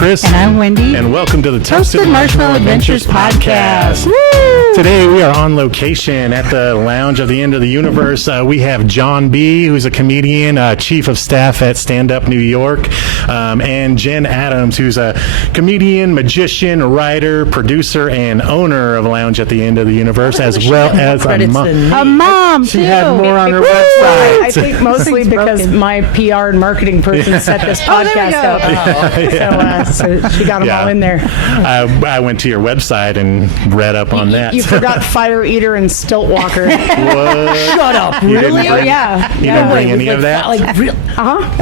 Chris. And I'm Wendy. And welcome to the Toasted Marshmallow Adventures podcast. Woo! Today we are on location at the Lounge of the End of the Universe. We have John B., who's a comedian, chief of staff at Standupny New York, and Jenadams, who's a comedian, magician, writer, producer, and owner of Lounge at the End of the Universe, as well as a mom. A mom, She too. had more on her website. I think mostly because my PR and marketing person set this podcast up. So she got them all in there. I went to your website and read up on that. You forgot Fire Eater and Stilt Walker. What? Shut up! You Really? didn't bring, Yeah. You didn't bring any of that? Like, real? I'm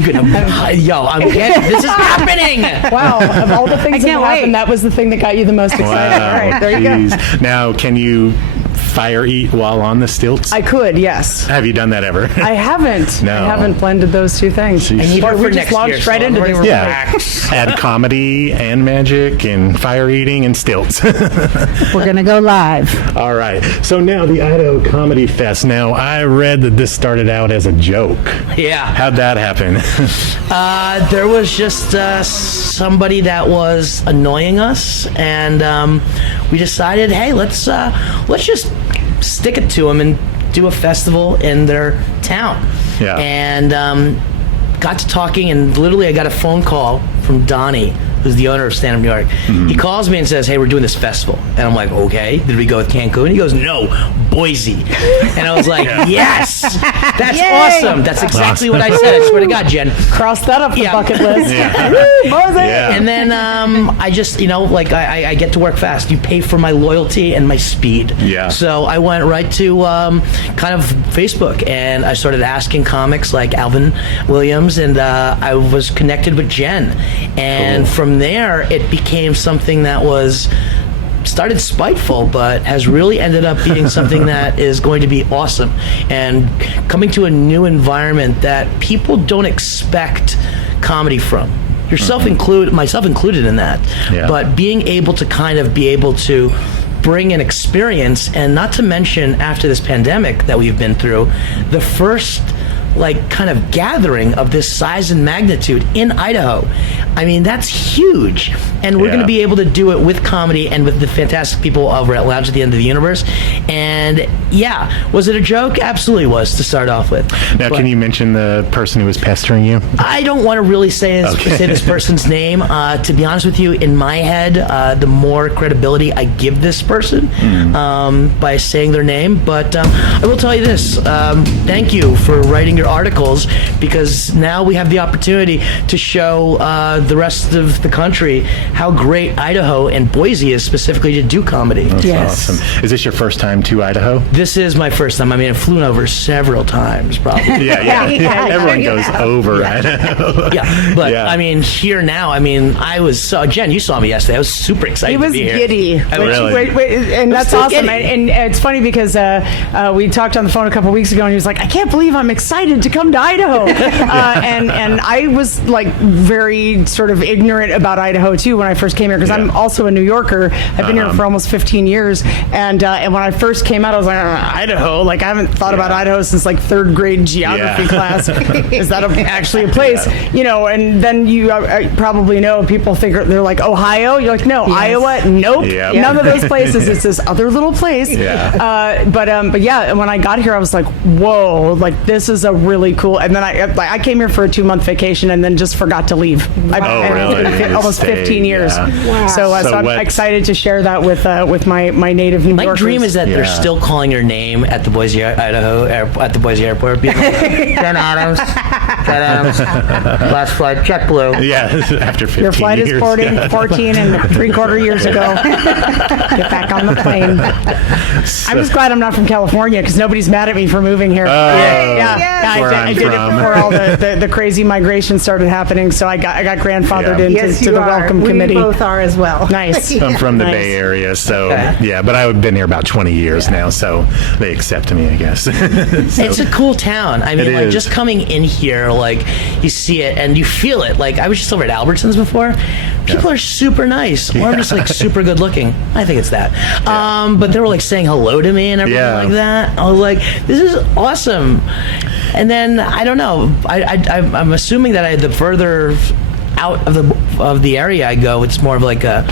getting this is happening. Wow, of all the things that can't happened, wait. that was the thing that got you the most excited. Wow. All right, there you go. Geez. Now, can you fire eat while on the stilts? I could, yes. Have you done that ever? I haven't. No. I haven't blended those two things. I need Or her we for just next launched year, right so into I'm this. already Yeah. Add comedy and magic and fire eating and stilts. We're going to go live. All right. So now the Idaho Comedy Fest. Now, I read that this started out as a joke. Yeah. How'd that happen? There was just somebody that was annoying us, and we decided, hey, let's just stick it to them and do a festival in their town. Yeah. And got to talking, and literally I got a phone call from Donnie, who's the owner of Standupny New York. Mm-hmm. He calls me and says, hey, we're doing this festival. And I'm like, okay. Did we go with Cancun? He goes, no, Boise. And I was like, yes, that's Yay. awesome. That's exactly what I said. I swear to God, Jen. Cross that off the Yeah. bucket list. Yeah. And then I just, I get to work fast. You pay for my loyalty and my speed. Yeah. So I went right to kind of Facebook, and I started asking comics like Alvin Williams, and I was connected with Jen. And Cool. from there, it became something that was started spiteful, but has really ended up being something that is going to be awesome, and coming to a new environment that people don't expect comedy from. Yourself included, myself included in that. Yeah. But being able to bring an experience, and not to mention after this pandemic that we've been through, the first kind of gathering of this size and magnitude in Idaho. I mean, that's huge. And we're Yeah. going to be able to do it with comedy and with the fantastic people over at Lounge at the End of the Universe. And yeah, was it a joke? Absolutely was, to start off with. Now, But can you mention the person who was pestering you? I don't want to really say this person's name. To be honest with you, in my head, the more credibility I give this person by saying their name. But I will tell you this. Thank you for writing your articles, because now we have the opportunity to show the rest of the country how great Idaho and Boise is specifically to do comedy. That's Yes. awesome. Is this your first time to Idaho? This is my first time. I mean, I've flown over several times, probably. Yeah. Everyone goes over Idaho. Yeah, but Yeah. I mean, here now, I was Jen, you saw me yesterday. I was super excited He was to be here. giddy. Really? And that's still awesome. giddy. And it's funny because we talked on the phone a couple weeks ago, and he was like, I can't believe I'm excited to come to Idaho. And I was very sort of ignorant about Idaho too when I first came here, because I'm also a New Yorker. I've been here for almost 15 years. And when I first came out, I was like, Idaho? I haven't thought about Idaho since third grade geography class. Is that actually a place? And then you probably know, people think they're like, Ohio? You're like, no. Yes. Iowa? Nope. Yep. None of those places. It's this other little place. Yeah. But yeah, and when I got here, I was like, whoa, this is a really cool. And then I came here for a 2-month vacation and then just forgot to leave. Really? Almost 15 years. Yeah. Wow. So I'm excited to share that with my native New My Yorkers. dream is that they're Yeah. still calling your name at the Boise, Idaho, at the Boise airport. Jen Adams, last flight, JetBlue. Yeah, after 15 Your flight years. is 14 and 3/4 years ago. Get back on the plane. I'm just glad I'm not from California, because nobody's mad at me for moving here. I did it before all the crazy migration started happening, so I got grandfathered into the welcome committee. We both are as well. Nice. I'm from the Nice. Bay Area, so yeah, but I've been here about 20 years now, so they accept me, I guess. It's a cool town. I mean, It is. just coming in here, you see it and you feel it. I was just over at Albertsons before. People are super nice, or I'm just super good looking. I think it's that. But they were saying hello to me and everything like that. I was like, this is awesome. And then I don't know. I'm assuming that the further out of the area I go, it's more of like a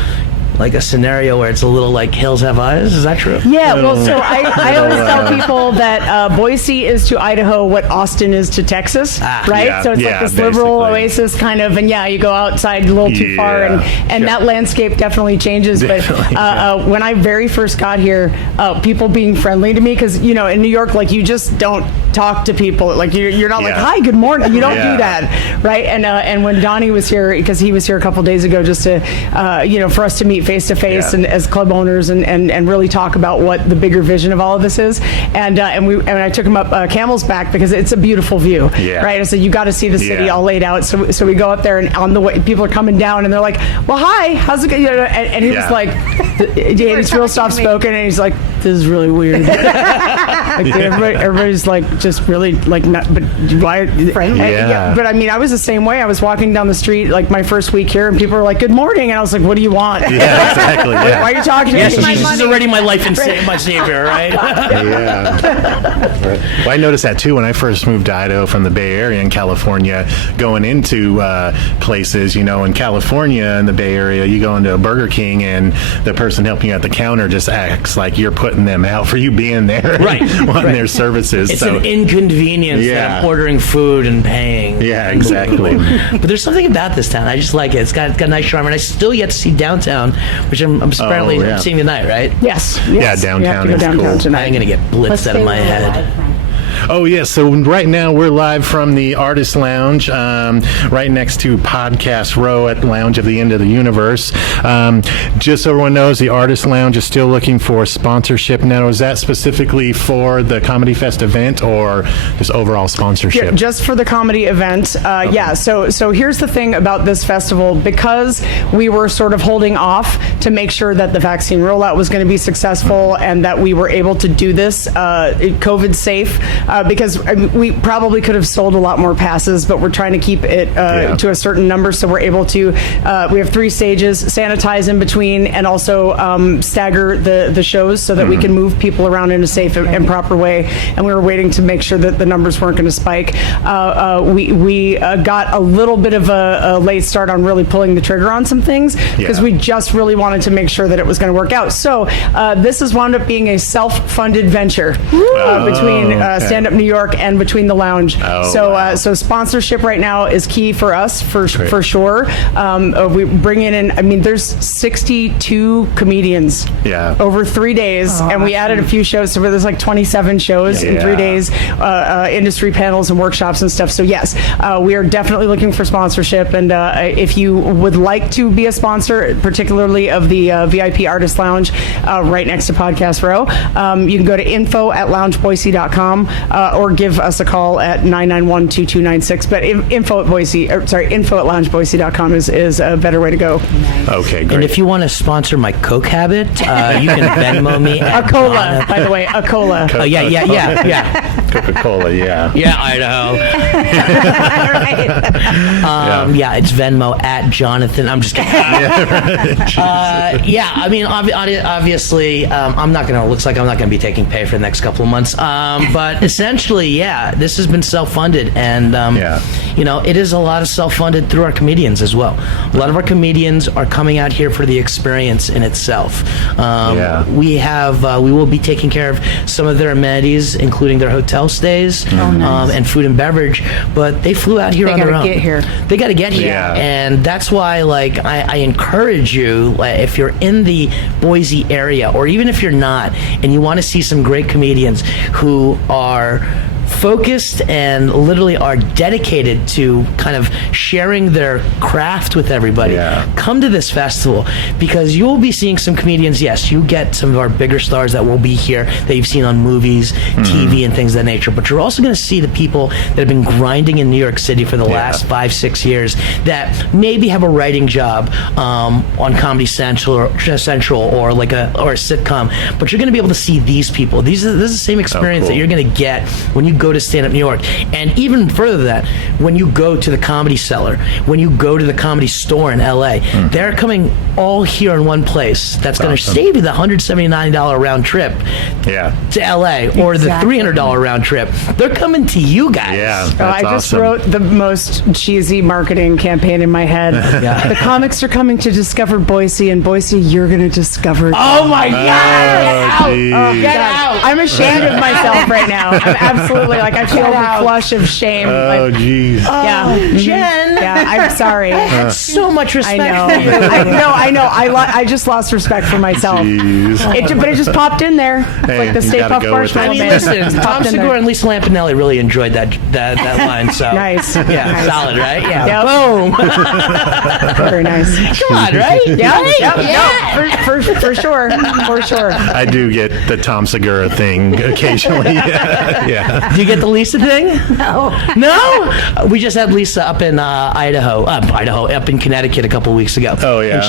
scenario where it's a little like hills have eyes. Is that true? Yeah, well, so I always tell people that Boise is to Idaho what Austin is to Texas, right? Yeah, so it's like this liberal basically. oasis kind of, and you go outside a little too far, and that landscape definitely changes. But when I very first got here, people being friendly to me, because, in New York, like, you just don't talk to people. Like, you're not like, hi, good morning. You don't do that, right? And when Donnie was here, because he was here a couple days ago just to, for us to meet face to face and as club owners and really talk about what the bigger vision of all of this is. And I took him up Camel's Back because it's a beautiful view, right? I said, you got to see the city all laid out. So we go up there, and on the way, people are coming down, and they're like, well, hi, how's it going? And he was like, he's real soft spoken, and he's like, this is really weird. Like, everybody's like just really like not, but why friendly? But I mean, I was the same way. I was walking down the street like my first week here, and people were like, good morning, and I was like, what do you want? Exactly. Yeah. Why are you talking to me? So this is already my life and my savior, right? Well, I noticed that too when I first moved to Idaho from the Bay Area in California, going into places, in California in the Bay Area, you go into a Burger King and the person helping you at the counter just acts like you're putting them out for you being there, right? Wanting their services. It's an inconvenience that ordering food and paying. Yeah, exactly. But there's something about this town. I just like it. It's got a nice charm, and I still yet to see downtown, which I'm apparently seeing tonight, right? Yes. Yeah, downtown is cool. Tonight. I'm gonna get blitzed out of my head. Oh, yeah. So right now we're live from the Artist Lounge, right next to Podcast Row at Lounge of the End of the Universe. Just so everyone knows, the Artist Lounge is still looking for sponsorship. Now, is that specifically for the Comedy Fest event or just overall sponsorship? Yeah, just for the comedy event. Okay. Yeah. So here's the thing about this festival. Because we were sort of holding off to make sure that the vaccine rollout was going to be successful and that we were able to do this COVID safe. Because we probably could have sold a lot more passes, but we're trying to keep it to a certain number, so we're able to. We have 3 stages, sanitize in between, and also stagger the shows so that we can move people around in a safe and proper way. And we were waiting to make sure that the numbers weren't going to spike. We got a little bit of a late start on really pulling the trigger on some things because we just really wanted to make sure that it was going to work out. So this has wound up being a self-funded venture between Stand-Up New York and between the Lounge. So sponsorship right now is key for us for sure. We bring in, I mean, there's 62 comedians over 3 days, and we added a few shows, so there's like 27 shows in 3 days, industry panels and workshops and stuff. So yes, we are definitely looking for sponsorship, and if you would like to be a sponsor, particularly of the VIP Artist Lounge right next to Podcast Row, you can go to info@loungeboise.com or give us a call at 991-2296. But info@loungeboise.com is a better way to go. Okay, great. And if you want to sponsor my Coke habit, you can Venmo me. A cola, by the way, a cola. Yeah. Coca-Cola, yeah. Yeah, Idaho. It's Venmo at Jonathan. I'm just kidding. I mean, obviously, looks like I'm not going to be taking pay for the next couple of months. But essentially, this has been self-funded, and it is a lot of self-funded through our comedians as well. A lot of our comedians are coming out here for the experience in itself. We will be taking care of some of their amenities, including their hotel stays and food and beverage. But they flew out here on their own. They got to get here, and that's why, I encourage you, if you're in the Boise area, or even if you're not, and you want to see some great comedians who are focused and literally are dedicated to kind of sharing their craft with everybody, come to this festival, because you will be seeing some comedians. Yes, you get some of our bigger stars that will be here that you've seen on movies, TV, and things of that nature, but you're also going to see the people that have been grinding in New York City for the last 5-6 years that maybe have a writing job on Comedy Central or a sitcom, but you're going to be able to see these people. This is the same experience that you're going to get when you go to Stand Up New York. And even further than that, when you go to the Comedy Cellar, when you go to the Comedy Store in LA, they're coming all here in one place. That's going to save you the $179 round trip to LA or the $300 round trip. They're coming to you guys. Yeah, that's I just awesome. wrote the most cheesy marketing campaign in my head. The comics are coming to discover Boise, and Boise, you're going to discover. Oh my God! Get out! I'm ashamed of myself right now. I'm absolutely I feel the flush of shame. Oh, jeez. Jen! Yeah, I'm sorry. I had so much respect I know. for you. I know. I just lost respect for myself. Jeez. But it just popped in there. Hey, Like the you Stay gotta Puft go with Marshmallow it. Man. Listen, Tom Popped in there. Segura and Lisa Lampanelli really enjoyed that line. So Nice. yeah, Nice. solid, right? Yeah, Yep. boom. Very nice. Come on, right? Yeah. For sure. For sure. I do get the Tom Segura thing occasionally. Yeah. Do you get the Lisa thing? No. We just had Lisa up in Idaho, up in Connecticut a couple weeks ago. Oh, yeah. And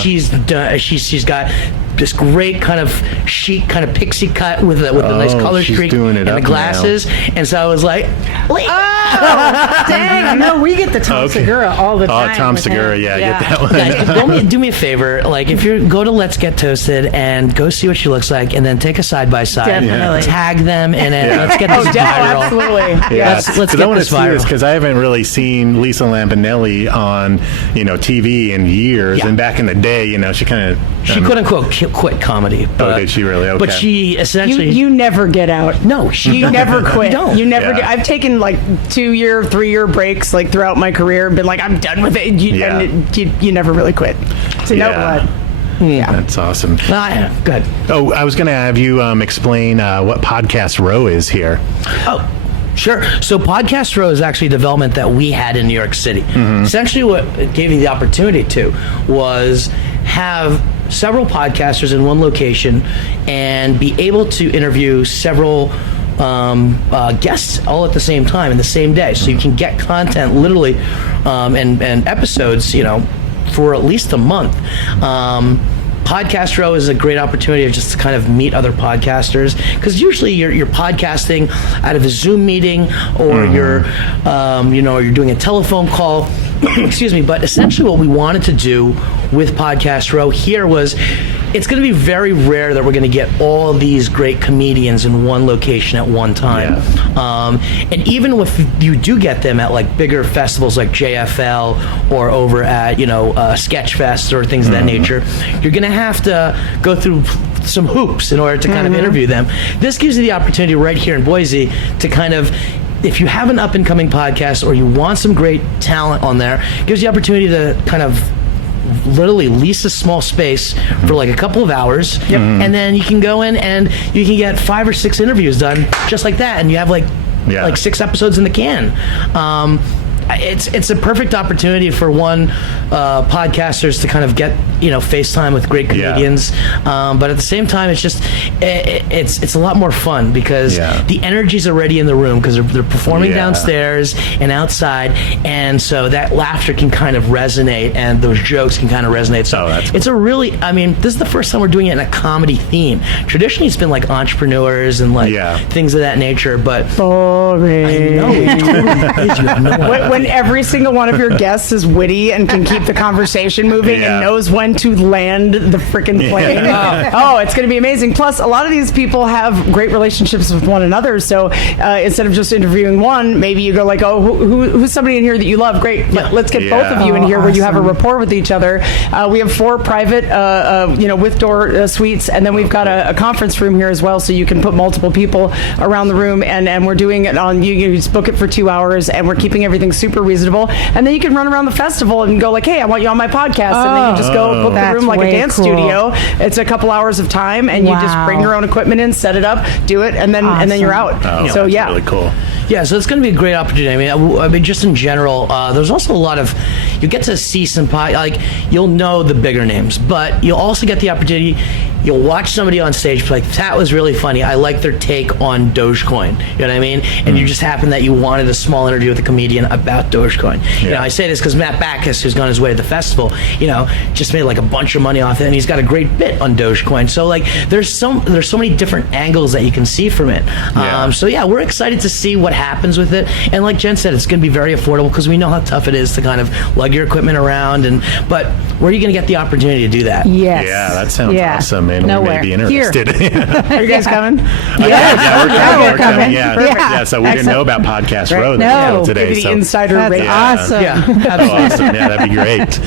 she's got this great kind of chic, kind of pixie cut with a nice color she's streak doing it and the up glasses. And so I was like, Dang, no, we get the Tom Segura all the time. Oh, Tom with Segura, him. I get that one. guys, do me a favor. Like, if you go to Let's Get Toasted and go see what she looks like, and then take a side by side, Definitely. tag them, and then let's get this viral. Absolutely. Yeah. Let's 'Cause get I want to this see viral. this because I haven't really seen Lisa Lampanelli on, TV in years. Yeah. And back in the day, she kind of She quote unquote quit comedy. But, did she really? Okay. But she essentially You never get out. no, You never quit. don't. You never Yeah. do. I've taken 2-year, 3-year breaks throughout my career and been I'm done with it. You never really quit. So no Yeah. blood. That's awesome. Good. Oh, I was going to have you explain what Podcast Row is here. Oh, sure. So Podcast Row is actually a development that we had in New York City. Essentially what it gave you the opportunity to was have several podcasters in one location and be able to interview several guests all at the same time in the same day. So you can get content literally and episodes, for at least a month. Podcast Row is a great opportunity to just kind of meet other podcasters, because usually you're podcasting out of a Zoom meeting or you're doing a telephone call. Excuse me. But essentially what we wanted to do with Podcast Row here was, it's going to be very rare that we're going to get all these great comedians in one location at one time. And even if you do get them at bigger festivals like JFL or over at Sketchfest or things of that nature, you're going to have to go through some hoops in order to kind of interview them. This gives you the opportunity right here in Boise to kind of, if you have an up-and-coming podcast or you want some great talent on there, it gives you the opportunity to kind of literally lease a small space for a couple of hours, and then you can go in and you can get 5 or 6 interviews done just like that, and you have 6 episodes in the can. It's a perfect opportunity for podcasters to kind of get FaceTime with great comedians, but at the same time it's a lot more fun because the energy's already in the room because they're performing downstairs and outside, and so that laughter can kind of resonate and those jokes can kind of resonate. So it's a really, this is the first time we're doing it in a comedy theme. Traditionally it's been entrepreneurs and things of that nature, but Boring. I know it totally is. You have no idea. When every single one of your guests is witty and can keep the conversation moving and knows when to land the freaking plane. It's going to be amazing. Plus, a lot of these people have great relationships with one another. So instead of just interviewing one, maybe you go who's somebody in here that you love? Great. Let's get both of you in here where you have a rapport with each other. We have 4 private, with door suites, and then we've got a conference room here as well, so you can put multiple people around the room, and we're doing it on, you just book it for 2 hours, and we're keeping everything super reasonable, and then you can run around the festival and go hey, I want you on my podcast, and then you just go book the room like a dance studio. It's a couple hours of time, and you just bring your own equipment in, set it up, do it, and then you're out. So that's really cool. Yeah, so it's going to be a great opportunity. I mean, just in general, there's also a lot of, you get to see some you'll know the bigger names, but you'll also get the opportunity. you'll watch somebody on stage be like, that was really funny. I like their take on Dogecoin. You know what I mean? And you just happened that you wanted a small interview with a comedian about Dogecoin. You know, I say this because Matt Backus, who's gone his way to the festival, you know, just made like a bunch of money off it, and he's got a great bit on Dogecoin. So like, there's so many different angles that you can see from it. So yeah, we're excited to see what happens with it. And like Jen said, it's going to be very affordable because we know how tough it is to kind of lug your equipment around. But where are you going to get the opportunity to do that? Yes. Yeah, that sounds awesome, and Nowhere. we may be interested. Are you guys coming? We're coming. Yeah. So we didn't Excellent. know about Podcast Row No. today. Give you the So insider That's rate. awesome. Yeah, Oh, absolutely. awesome. Yeah, that'd be great.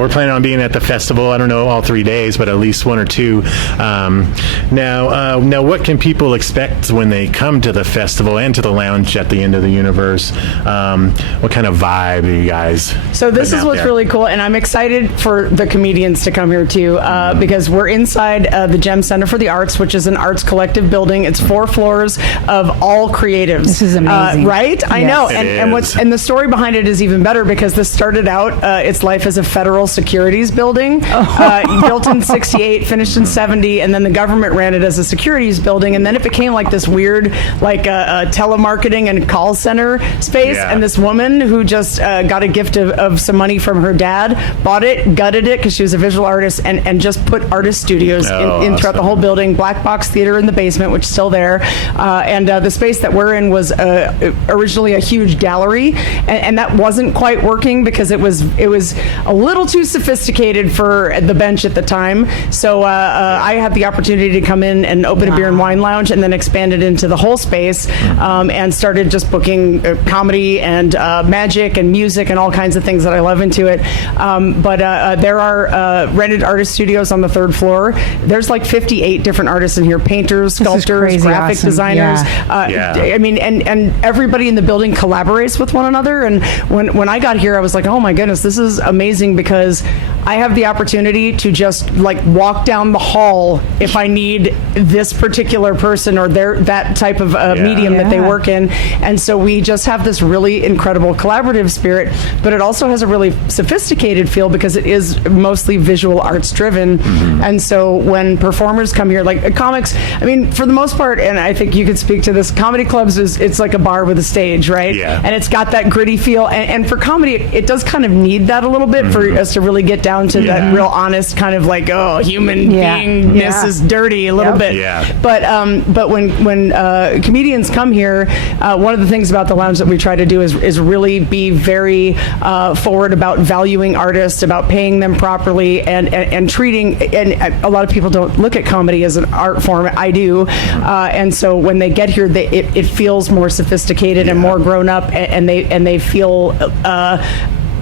We're planning on being at the festival. I don't know all 3 days, but at least one or two. Now, what can people expect when they come to the festival and to the lounge at the end of the universe? What kind of vibe are you guys? So this putting is out what's there? really cool, and I'm excited for the comedians to come here too, because we're inside the Gem Center for the Arts, which is an arts collective building. It's 4 floors of all creatives. This is amazing. Right? I Yes. know, It and is. the story behind it is even better because this started out its life as a federal securities building, built in '68, finished in '70, and then the government ran it as a securities building, and then it became like this weird, like telemarketing and call center space. Yeah. And this woman who just got a gift of some money from her dad, bought it, gutted it because she was a visual artist, and just put artist studios in throughout the whole building. Black Box Theater in the basement, which is still there, and the space that we're in was originally a huge gallery, and that wasn't quite working because it was a little too sophisticated for the bench at the time. So I had the opportunity to come in and open a beer and wine lounge, and then expand it into the whole space, and started just booking comedy and magic and music and all kinds of things that I love into it. But there are rented artist studios on the 3rd floor. There's like 58 different artists in here: painters, sculptors, crazy graphic awesome. designers. Yeah. I mean, and everybody in the building collaborates with one another. And when I got here, I was like, oh my goodness, this is amazing because I have the opportunity to just like walk down the hall if I need this particular person or that type of medium that they Yeah. work in. And so we just have this really incredible collaborative spirit, but it also has a really sophisticated feel because it is mostly visual arts driven. And so when performers come here, like comics, I mean, for the most part, and I think you could speak to this, comedy clubs it's like a bar with a stage, right? Yeah. And it's got that gritty feel. And for comedy, it does kind of need that a little bit for us to really get down to that real honest kind of like, oh, human beingness is dirty a little bit. Yeah. But when comedians come here, one of the things about the lounge that we try to do is really be very forward about valuing artists, about paying them properly, and treating. And a lot of people don't look at comedy as an art form. I do, and so when they get here, it feels more sophisticated and more grown up, and they feel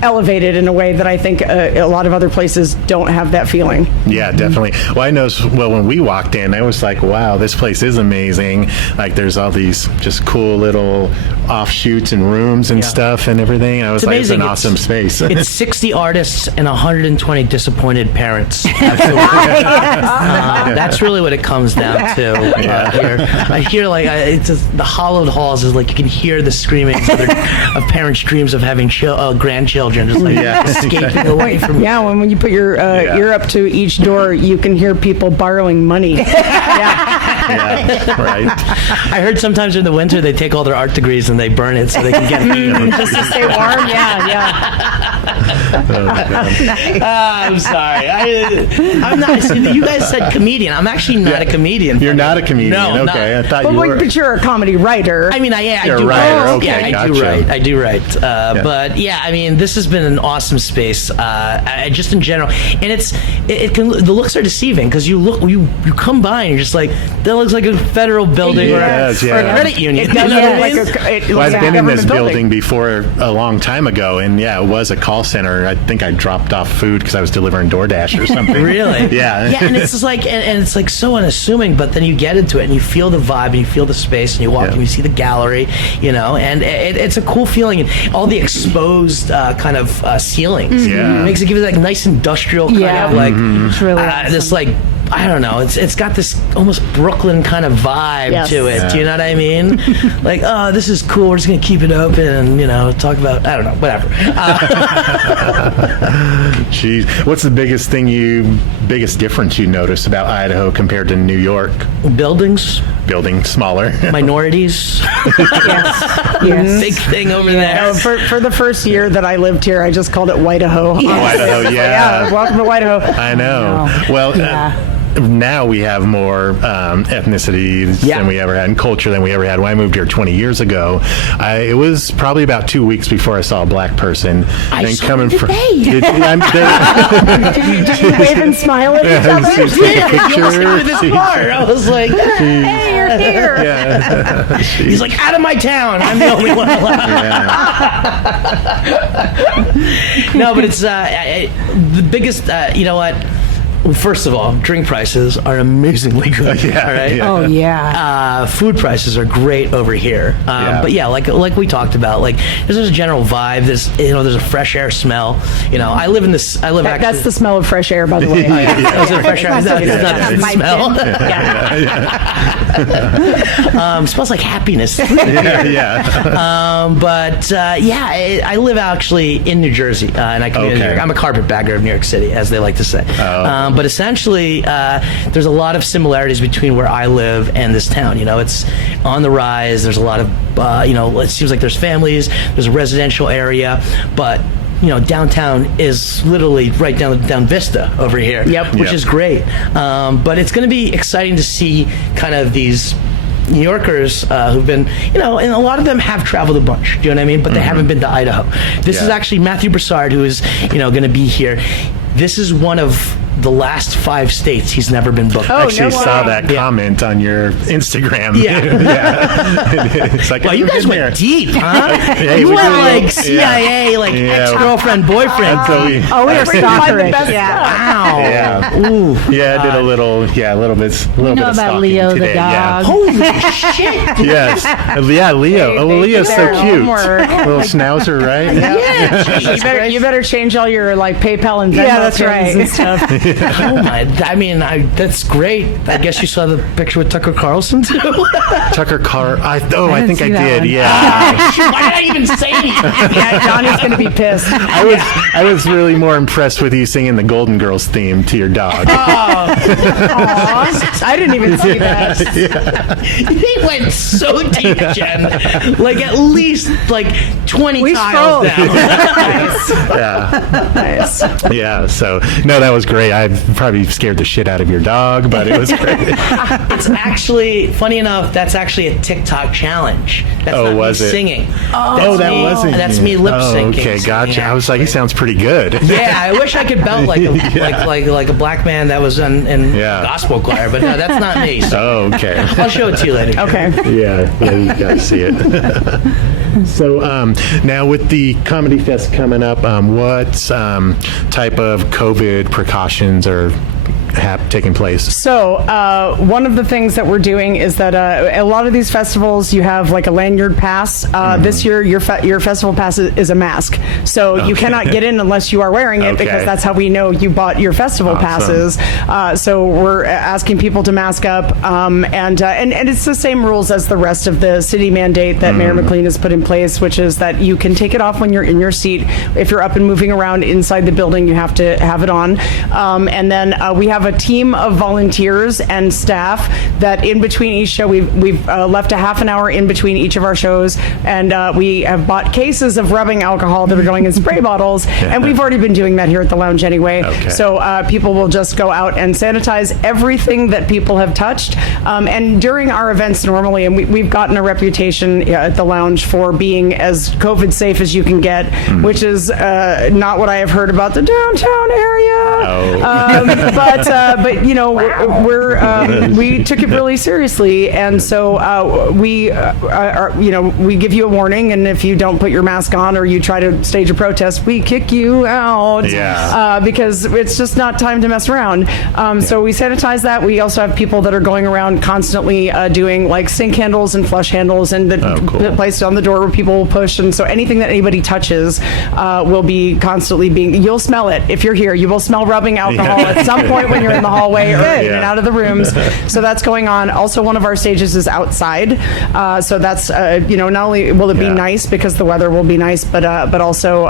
elevated in a way that I think a lot of other places don't have that feeling. Yeah, definitely. Well, I noticed, when we walked in, I was like, wow, this place is amazing. Like, there's all these just cool little offshoots and rooms and stuff and everything. I was like, it's an awesome space. It's 60 artists and 120 disappointed parents. That's really what it comes down to here. I hear like it's just, the hollowed halls is like you can hear the screaming of parents' dreams of having grandchildren just like escaping away from. Yeah, when you put your ear up to each door, you can hear people borrowing money. Yeah, right. I heard sometimes in the winter they take all their art degrees and they burn it so they can get heat. Just to stay warm. Yeah. I'm sorry. I'm not. See, you guys said comedian. I'm actually not a comedian. You're not a comedian. No, I'm okay, not. I thought you were. But you're a comedy writer. I mean, I You're a do writer. write. Okay, yeah, I gotcha. do write. I do write. But yeah, I mean, this has been an awesome space. Just in general, and it can, the looks are deceiving because you come by and you're just like, that looks like a federal building or a credit union. It does You know look what I mean? like a Well, I've been in this government building before a long time ago, and yeah, it was a call center. I think I dropped off food because I was delivering DoorDash or something. Really? Yeah. Yeah, and it's just like, and it's like so unassuming, but then you get into it and you feel the vibe and you feel the space and you walk and you see the gallery, and it's a cool feeling. And all the exposed kind of ceilings Yeah. makes it give it like nice industrial kind of like It's really this like I don't know. It's got this almost Brooklyn kind of vibe to it. Yeah. Do you know what I mean? Like, oh, this is cool. We're just gonna keep it open and talk about I don't know, whatever. Jeez, what's the biggest difference you notice about Idaho compared to New York? Buildings, Smaller. minorities, Yes. big thing over there. For the first year that I lived here, I just called it Whiteaho. Idaho, yeah. Welcome to Whiteaho. I know. No. Well, now we have more ethnicities than we ever had, and culture than we ever had. When I moved here 20 years ago, it was probably about 2 weeks before I saw a black person. I saw them today. Did you wave and smile at each other? You almost got to this part. I was like, Hey, you're here. Yeah. he's like, out of my town. I'm the only one allowed. No, but it's the biggest. You know what? Well, first of all, drink prices are amazingly good. Yeah, all right? yeah. Oh, yeah. Food prices are great over here. But yeah, like we talked about, like there's a general vibe. There's a fresh air smell. I live actually. That's the smell of fresh air, by the way. Is it fresh air? It's not the smell. Smells like happiness. I live actually in New Jersey, and I commute in New York. I'm a carpetbagger of New York City, as they like to say. But essentially, there's a lot of similarities between where I live and this town. It's on the rise. There's a lot of, it seems like there's families. There's a residential area, but downtown is literally right down Vista over here, which is great. But it's going to be exciting to see kind of these New Yorkers who've been, and a lot of them have traveled a bunch, do you know what I mean? But they haven't been to Idaho. This is actually Matthew Broussard, who is, going to be here. This is one of the last 5 states he's never been booked. I actually saw that comment on your Instagram. It's like, well, you guys went deep, huh? Hey, you we went did. like CIA, ex-girlfriend, boyfriend. So we were stalkering. Wow. Yeah. Ooh. Yeah, I did a little bit of about stalking Leo the today. dog. Holy shit. Yes. Yeah, Leo. Leo's so their cute. homework. Little schnauzer, right? Yeah. You better change all your PayPal and Venmo that's right. and stuff. Oh my! I mean, that's great. I guess you saw the picture with Tucker Carlson too. Tucker Carr. I think I see that did. one. Yeah. Why did I even say anything? Yeah, Johnny's going to be pissed. I was really more impressed with you singing the Golden Girls theme to your dog. Aw, I didn't even see that. They went so deep, Jen. Like at least 20 We tiles scrolled. down. Nice. Yeah. So no, that was great. I probably scared the shit out of your dog, but it was great. It's actually funny enough. That's actually a TikTok challenge. That's not was me it? singing. Wasn't. That's me lip syncing. Okay, gotcha. Yeah. I was like, he sounds pretty good. Yeah, I wish I could belt like a black man that was in gospel choir, but no, that's not me. So Oh, okay. I'll show it to you later. Okay. Yeah, you gotta see it. So now with the Comedy Fest coming up, what type of COVID precautions are taking place? So one of the things that we're doing is that a lot of these festivals, you have like a lanyard pass. This year, your festival pass is a mask. So you cannot get in unless you are wearing it, because that's how we know you bought your festival passes. So we're asking people to mask up. And it's the same rules as the rest of the city mandate that Mayor McLean has put in place, which is that you can take it off when you're in your seat. If you're up and moving around inside the building, you have to have it on. And then we have a team of volunteers and staff that in between each show, we've left a half an hour in between each of our shows, and we have bought cases of rubbing alcohol that are going in spray bottles, and we've already been doing that here at the lounge anyway. So people will just go out and sanitize everything that people have touched. And during our events normally, and we've gotten a reputation at the lounge for being as COVID safe as you can get, which is not what I have heard about the downtown area. But we took it really seriously, and so we give you a warning, and if you don't put your mask on or you try to stage a protest, we kick you out. Because it's just not time to mess around. So we sanitize that. We also have people that are going around constantly doing like sink handles and flush handles, and placed on the door where people will push, and so anything that anybody touches will be constantly you'll smell it if you're here. You will smell rubbing alcohol at some point when when you're in the hallway or in Yeah. and out of the rooms. So that's going on. Also, one of our stages is outside. So that's, not only will it be Yeah. nice because the weather will be nice, but also,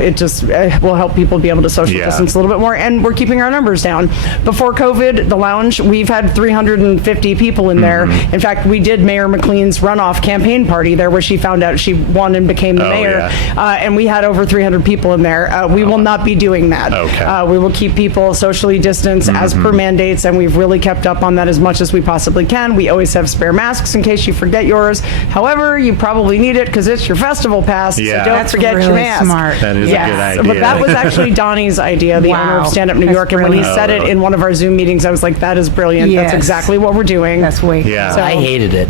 it just will help people be able to social Yeah. distance a little bit more. And we're keeping our numbers down. Before COVID, the lounge, we've had 350 people in there. Mm-hmm. In fact, we did Mayor McLean's runoff campaign party there where she found out she won and became the mayor. Yeah. And we had over 300 people in there. We will not be doing that. Okay. We will keep people socially distanced as per mandates, and we've really kept up on that as much as we possibly can. We always have spare masks in case you forget yours. However, you probably need it because it's your festival pass, Yeah. so don't That's forget your really mask. smart. That is a good idea. But that was actually Donnie's idea, the owner of Wow. Stand Up New That's York, and when he brilliant. said it in one of our Zoom meetings, I was like, that is brilliant. Yes. That's exactly what we're doing. That's way. Yeah. So- I hated it.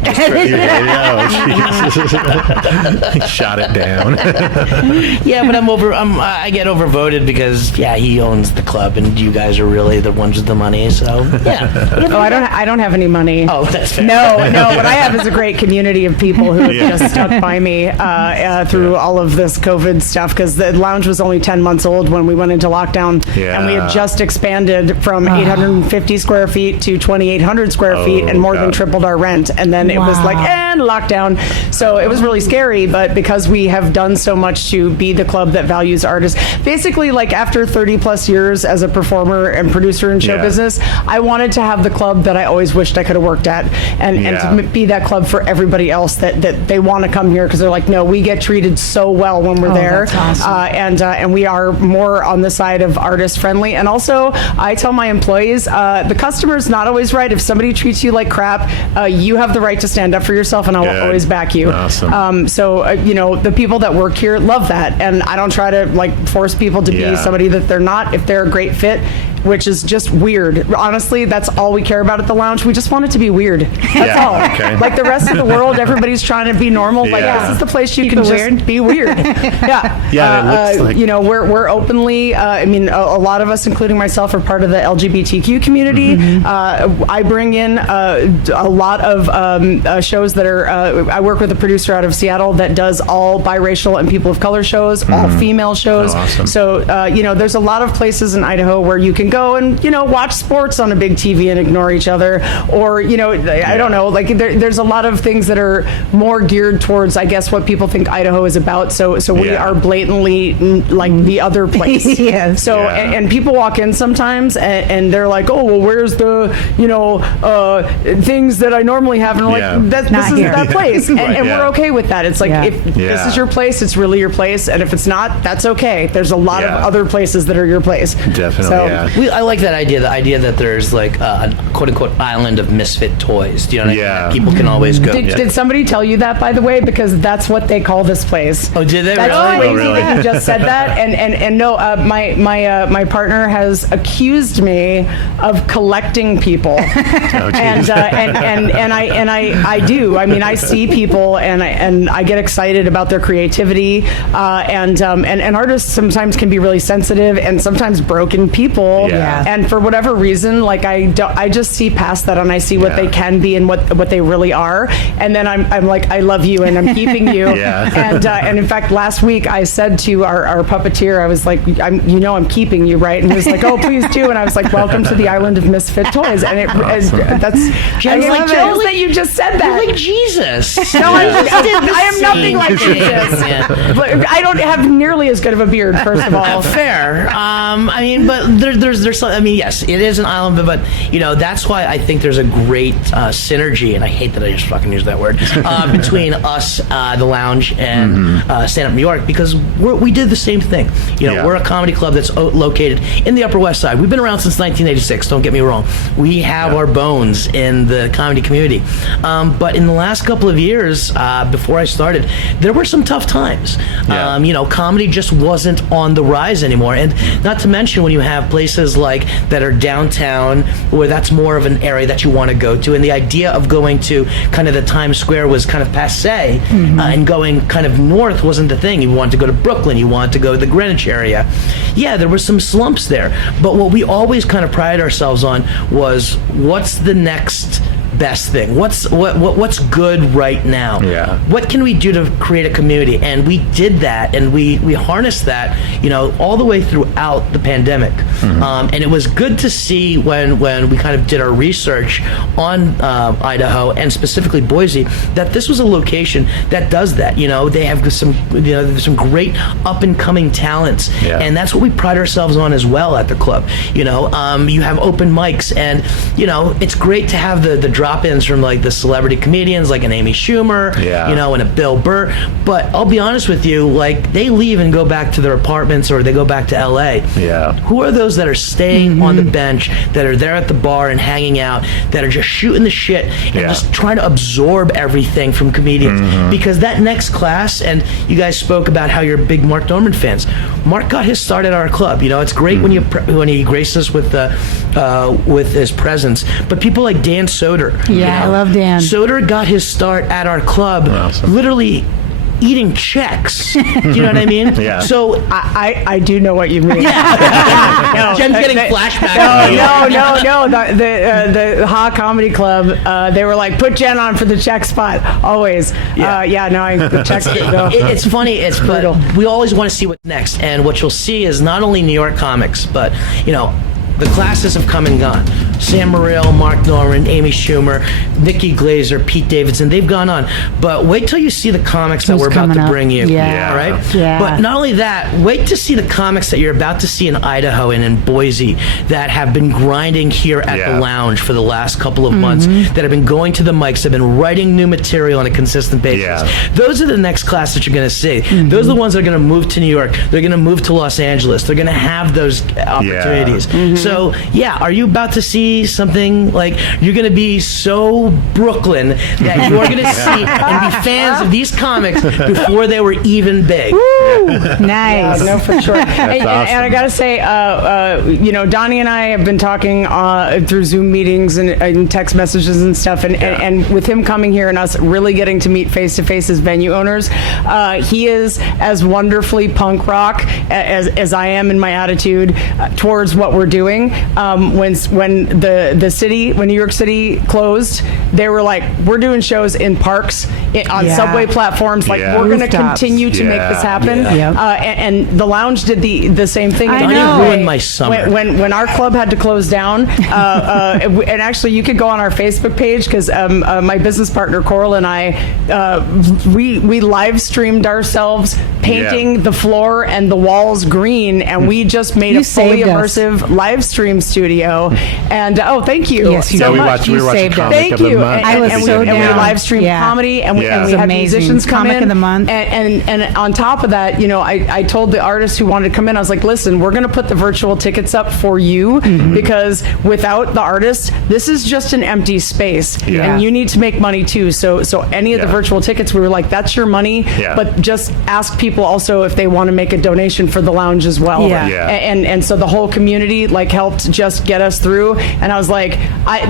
He shot it down. Yeah, but I get overvoted because he owns the club, and you guys are really the ones with the money. So yeah. Oh, I don't have any money. Oh, that's fair. No. What I have is a great community of people who have Yeah. just stuck by me through all of this COVID stuff, because the lounge was only 10 months old when we went into lockdown, and we had Yeah. just expanded from 850 square feet to 2,800 square feet, and more than God. tripled our rent. And then it was like, and lockdown. So it was really scary, but because we have done so much to be the club that values artists, basically, like after 30 plus years as a performer and producer in show Yeah. business, I wanted to have the club that I always wished I could have worked at, and to be that club for everybody else that they want to come here because they're like, no, we get treated so well when we're there. That's awesome. And we are more on the side of artist friendly. And also, I tell my employees, the customer's not always right. If somebody treats you like crap, you have the right to stand up for yourself, and I will Good. always back you. Awesome. The people that work here love that, and I don't try to force people to Yeah. be somebody that they're not. If they're a great fit, which is just weird. Honestly, that's all we care about at the lounge. We just want it to be weird. That's Yeah, all. okay. Like the rest of the world, everybody's trying to be normal. Like, Yeah. this is the place you Keep can it just weird. be weird. Yeah. Yeah, it looks like- We're openly, a lot of us, including myself, are part of the LGBTQ community. I bring in a lot of shows that are, I work with a producer out of Seattle that does all biracial and people of color shows, all female shows. Oh, awesome. So, there's a lot of places in Idaho where you can go and, watch sports on a big TV and ignore each other. Or, I don't know, there's a lot of things that are more geared towards, I guess, what people think Idaho is about. So we Yeah. are blatantly like the other place. Yes. So, Yeah. and people walk in sometimes and they're like, oh, well, where's the, things that I normally have? And we're Yeah. like, this Not isn't here. that place. And Yeah. we're okay with that. It's like, Yeah. if this Yeah. is your place, it's really your place. And if it's not, that's okay. There's a lot Yeah. of other places that are your place. Definitely, So, yeah. I like that idea. The idea that there's like a quote unquote island of misfit toys. Do you know what I mean? Yeah. That people can always go. Did somebody tell you that, by the way? Because that's what they call this place. Oh, did they That's really? crazy Oh, really? that you just said that. And no, my partner has accused me of collecting people. Oh, geez. and I do. I mean, I see people and I get excited about their creativity. And artists sometimes can be really sensitive and sometimes broken people. Yeah. And for whatever reason, I just see past that and I see what Yeah. they can be and what they really are. And then I'm like, I love you and I'm keeping you. Yeah. And in fact, last week I said to our puppeteer, I was like, I'm keeping you, right? And he was like, oh, please do. And I was like, welcome to the island of misfit toys. And that's Jen's like, jealous Joe, that you just said that. You're like Jesus. No, I am nothing like thing. Jesus. Yeah. But I don't have nearly as good of a beard, first of all. Fair. But there's some, yes, it is an island, but that's why I think there's a great synergy, and I hate that I just fucking used that word, between us, the lounge, and Stand Up New York, because we did the same thing. Yeah. We're a comedy club that's located in the Upper West Side. We've been around since 1986. Don't get me wrong. We have our bones in the comedy community, but in the last couple of years, before I started, there were some tough times. Yeah. Comedy just wasn't on the rise anymore, and not to mention when you have places like that are downtown, where that's more of an area that you want to go to, and the idea of going to kind of the Times Square was kind of passe, and going kind of north wasn't the thing. You wanted to go to Brooklyn, you wanted to go to the Greenwich area. Yeah, there were some slumps there, but what we always kind of prided ourselves on was what's the next best thing? What's good right now? Yeah. What can we do to create a community? And we did that, and we harnessed that, all the way throughout the pandemic. And it was good to see when we kind of did our research on Idaho, and specifically Boise, that this was a location that does that. They have some great up and coming talents, and that's what we pride ourselves on as well at the club. You have open mics, and it's great to have the drop-ins from like the celebrity comedians like an Amy Schumer, and a Bill Burr. But I'll be honest with you, like, they leave and go back to their apartments, or they go back to LA. Who are those that are staying on the bench, that are there at the bar and hanging out, that are just shooting the shit and just trying to absorb everything from comedians? Because that next class, and you guys spoke about how you're big Mark Norman fans. Mark got his start at our club. It's great when he graced us with his presence. But people like Dan Soder. I love Dan. Soder got his start at our club, literally eating checks. Do you know what I mean? So I do know what you mean. Jen's getting flashbacks. No. The Ha Comedy Club, they were like, put Jen on for the check spot. Always. The checks go. It's funny. But we always want to see what's next. And what you'll see is not only New York comics, but, the classes have come and gone. Sam Morril, Mark Norman, Amy Schumer, Nikki Glazer, Pete Davidson, they've gone on. But wait till you see the comics that we're about to bring you. Right? Yeah. But not only that, wait to see the comics that you're about to see in Idaho and in Boise that have been grinding here at the Lounge for the last couple of months, that have been going to the mics, have been writing new material on a consistent basis. Those are the next class that you're going to see. Those are the ones that are going to move to New York. They're going to move to Los Angeles. They're going to have those opportunities. So, are you about to see something like, you're going to be so Brooklyn that you're going to see and be fans of these comics before they were even big? Woo! Nice. No, for sure. And I got to say, Donnie and I have been talking through Zoom meetings and text messages and stuff, and with him coming here and us really getting to meet face-to-face as venue owners, he is as wonderfully punk rock as I am in my attitude towards what we're doing. When New York City closed, they were like, we're doing shows in parks, on subway platforms, like we're going to continue to make this happen. And the Lounge did the same thing. I know. Ruined my summer. When our club had to close down, and actually you could go on our Facebook page, because my business partner Coral and I, we live streamed ourselves painting the floor and the walls green, and we just made a fully immersive live stream studio. And thank you. Yes, so we much. watched Thank Comic of the you. Month. And we live streamed comedy, and we had musicians come Comic in. of the Month. And on top of that, I told the artists who wanted to come in, I was like, listen, we're going to put the virtual tickets up for you, because without the artists, this is just an empty space, and you need to make money too. So any of the virtual tickets, we were like, that's your money, but just ask people also if they want to make a donation for the Lounge as well. And so the whole community helped just get us through. And I was like,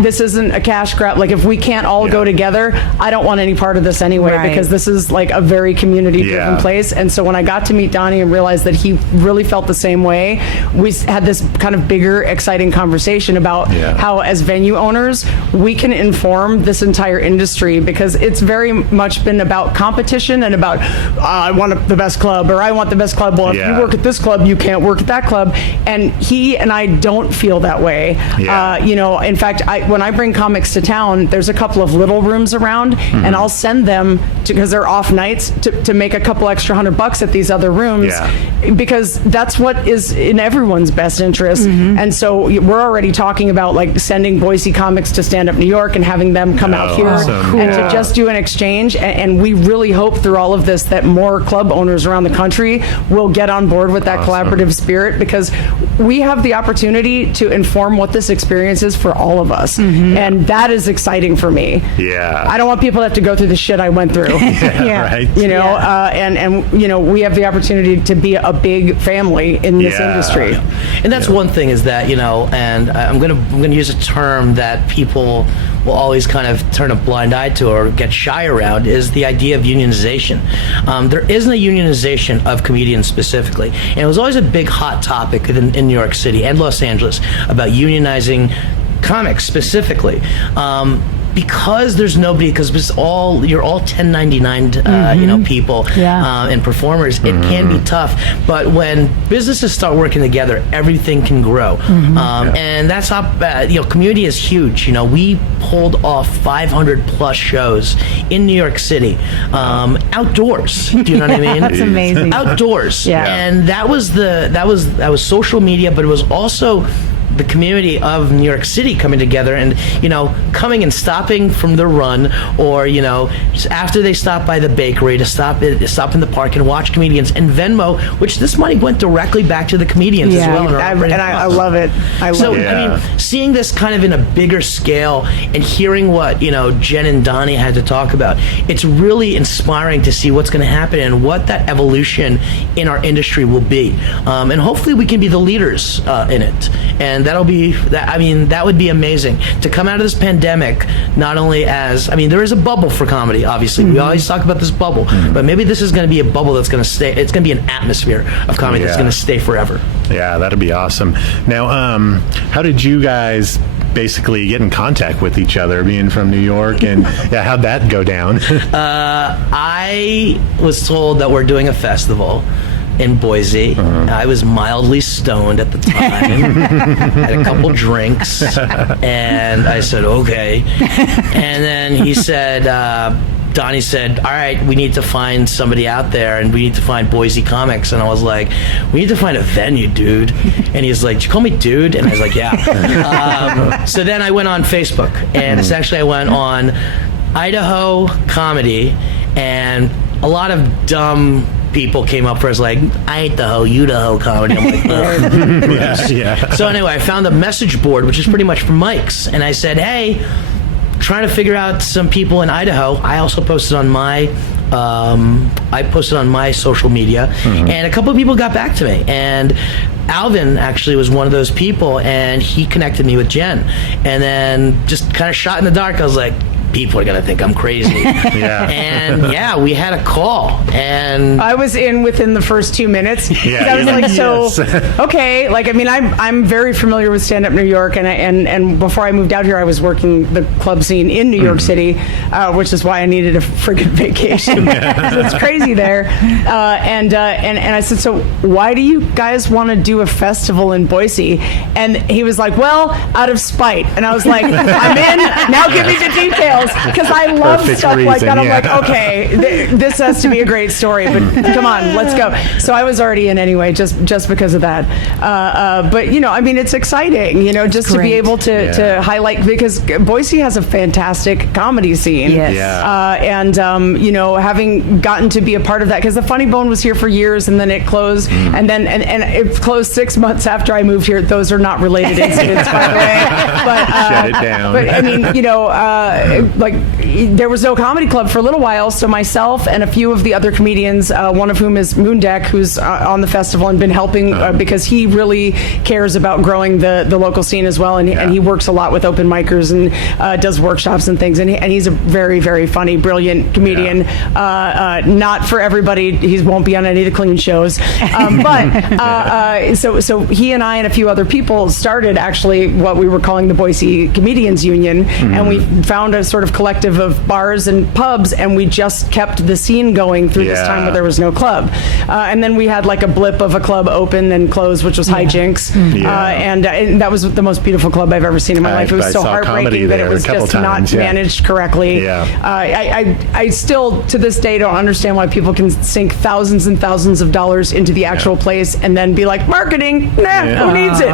this isn't a cash grab. Like, if we can't all go together, I don't want any part of this anyway, because this is like a very community-driven place. And so when I got to meet Donnie and realized that he really felt the same way, we had this kind of bigger, exciting conversation about how, as venue owners, we can inform this entire industry, because it's very much been about competition and about, I want the best club, or I want the best club. Well, if you work at this club, you can't work at that club. And he and I don't feel that way. In fact, when I bring comics to town, there's a couple of little rooms around, and I'll send them because they're off nights to make a couple extra $100 at these other rooms, because that's what is in everyone's best interest. And so we're already talking about sending Boise comics to Stand Up New York and having them come out here and to just do an exchange. And we really hope through all of this that more club owners around the country will get on board with that collaborative spirit, because we have the opportunity to inform what this experience is for all of us. And that is exciting for me. I don't want people to have to go through the shit I went through. Right. And we have the opportunity to be a big family in this industry. And that's one thing, is that, and I'm gonna use a term that people will always kind of turn a blind eye to or get shy around, is the idea of unionization. There isn't a unionization of comedians specifically, and it was always a big hot topic in New York City and Los Angeles about unionizing comics specifically. because there's nobody, because you're all 1099 people and performers, it can be tough. But when businesses start working together, everything can grow. And that's how community is huge. We pulled off 500 plus shows in New York City, outdoors. Do you know what I mean? That's amazing. Outdoors. And that was social media, but it was also the community of New York City coming together and, coming and stopping from their run, or, just after they stop by the bakery to stop in the park and watch comedians, and Venmo, which this money went directly back to the comedians as well. I love it. I mean, seeing this kind of in a bigger scale and hearing what, Jen and Donnie had to talk about, it's really inspiring to see what's going to happen and what that evolution in our industry will be. And hopefully we can be the leaders in it. And that would be amazing to come out of this pandemic, not only as, there is a bubble for comedy, obviously. We always talk about this bubble, but maybe this is going to be a bubble that's going to stay. It's going to be an atmosphere of comedy that's going to stay forever. Yeah, that'd be awesome. Now, how did you guys basically get in contact with each other, being from New York, and how'd that go down? I was told that we're doing a festival in Boise. I was mildly stoned at the time. Had a couple drinks, and I said, okay. And then he said, Donnie said, all right, we need to find somebody out there, and we need to find Boise comics. And I was like, we need to find a venue, dude. And he's like, did you call me dude? And I was like, yeah. So then I went on Facebook, and essentially I went on Idaho Comedy, and a lot of dumb people came up for us like, Idaho, Idaho Comedy. I'm like, ugh. So anyway, I found a message board, which is pretty much for mics, and I said, hey, trying to figure out some people in Idaho. I also posted on my social media, and a couple of people got back to me, and Alvin actually was one of those people, and he connected me with Jen, and then just kind of shot in the dark. I was like, people are gonna think I'm crazy. And we had a call, and I was in within the first 2 minutes. I was like, okay, I'm very familiar with stand-up New York, and before I moved out here, I was working the club scene in New York City, which is why I needed a friggin' vacation. It's crazy there. And I said, so why do you guys want to do a festival in Boise? And he was like, well, out of spite. And I was like, I'm in. Now give me the details. Because I love stuff like that. I'm like, okay, this has to be a great story, but come on, let's go. So I was already in anyway, just because of that. But it's exciting, just to be able to highlight, because Boise has a fantastic comedy scene. And having gotten to be a part of that, because the Funny Bone was here for years, and then it closed, and then and it closed 6 months after I moved here. Those are not related incidents, by the way. But shut it down. But there was no comedy club for a little while, so myself and a few of the other comedians, one of whom is Moondeck, who's on the festival and been helping because he really cares about growing the local scene as well, and he works a lot with open micers and does workshops and things, and he's a very, very funny, brilliant comedian. Not for everybody. He won't be on any of the clean shows, so he and I and a few other people started actually what we were calling the Boise Comedians Union, and we found a sort of collective of bars and pubs, and we just kept the scene going through this time where there was no club. And then we had like a blip of a club open and close, which was Hijinks. And that was the most beautiful club I've ever seen in my life. It was so heartbreaking that it was just not managed correctly. I still, to this day, don't understand why people can sink thousands and thousands of dollars into the actual place and then be like, marketing, who needs it?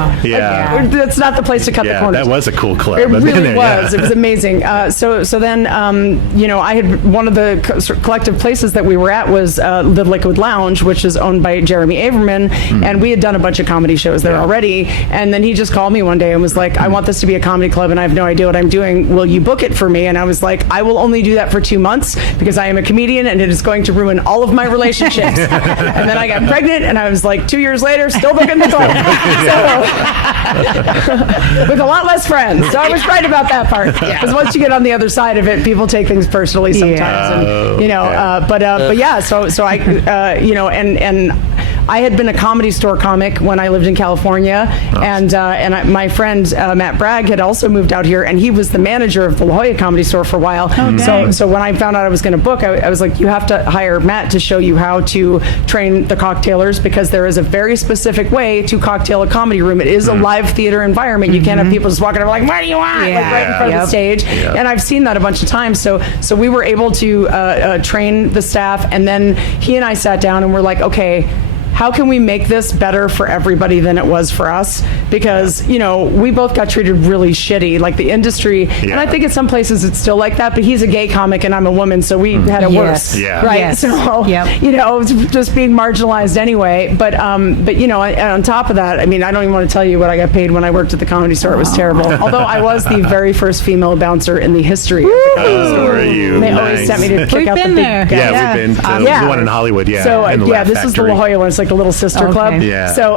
That's not the place to cut the corners. That was a cool club. It really was. It was amazing. So then, I had one of the collective places that we were at was the Liquid Lounge, which is owned by Jeremy Averman, and we had done a bunch of comedy shows there already. And then he just called me one day and was like, I want this to be a comedy club, and I have no idea what I'm doing. Will you book it for me? And I was like, I will only do that for 2 months because I am a comedian, and it is going to ruin all of my relationships. And then I got pregnant, and I was like, 2 years later, still booking the club. With a lot less friends. So I was right about that part. Because once you get on the other side of it, people take things personally sometimes. And, but I, and I had been a Comedy Store comic when I lived in California, and my friend Matt Bragg had also moved out here, and he was the manager of the La Jolla Comedy Store for a while. So when I found out I was going to book, I was like, you have to hire Matt to show you how to train the cocktailers, because there is a very specific way to cocktail a comedy room. It is a live theater environment. You can't have people just walking over like, what do you want? Like right in front of the stage. And I've seen that a bunch of times. So we were able to train the staff, and then he and I sat down and we're like, okay, how can we make this better for everybody than it was for us? Because, you know, we both got treated really shitty, like the industry. And I think in some places it's still like that, but he's a gay comic and I'm a woman, so we had it worse. Right? So, you know, it's just being marginalized anyway. But you know, on top of that, I mean, I don't even want to tell you what I got paid when I worked at the Comedy Store. It was terrible. Although I was the very first female bouncer in the history of the Comedy Store. Were you? They always sent me to kick out the big guys. Yeah, we've been to the one in Hollywood, So, this is the La Jolla one. It's like a little sister club. Yeah. So,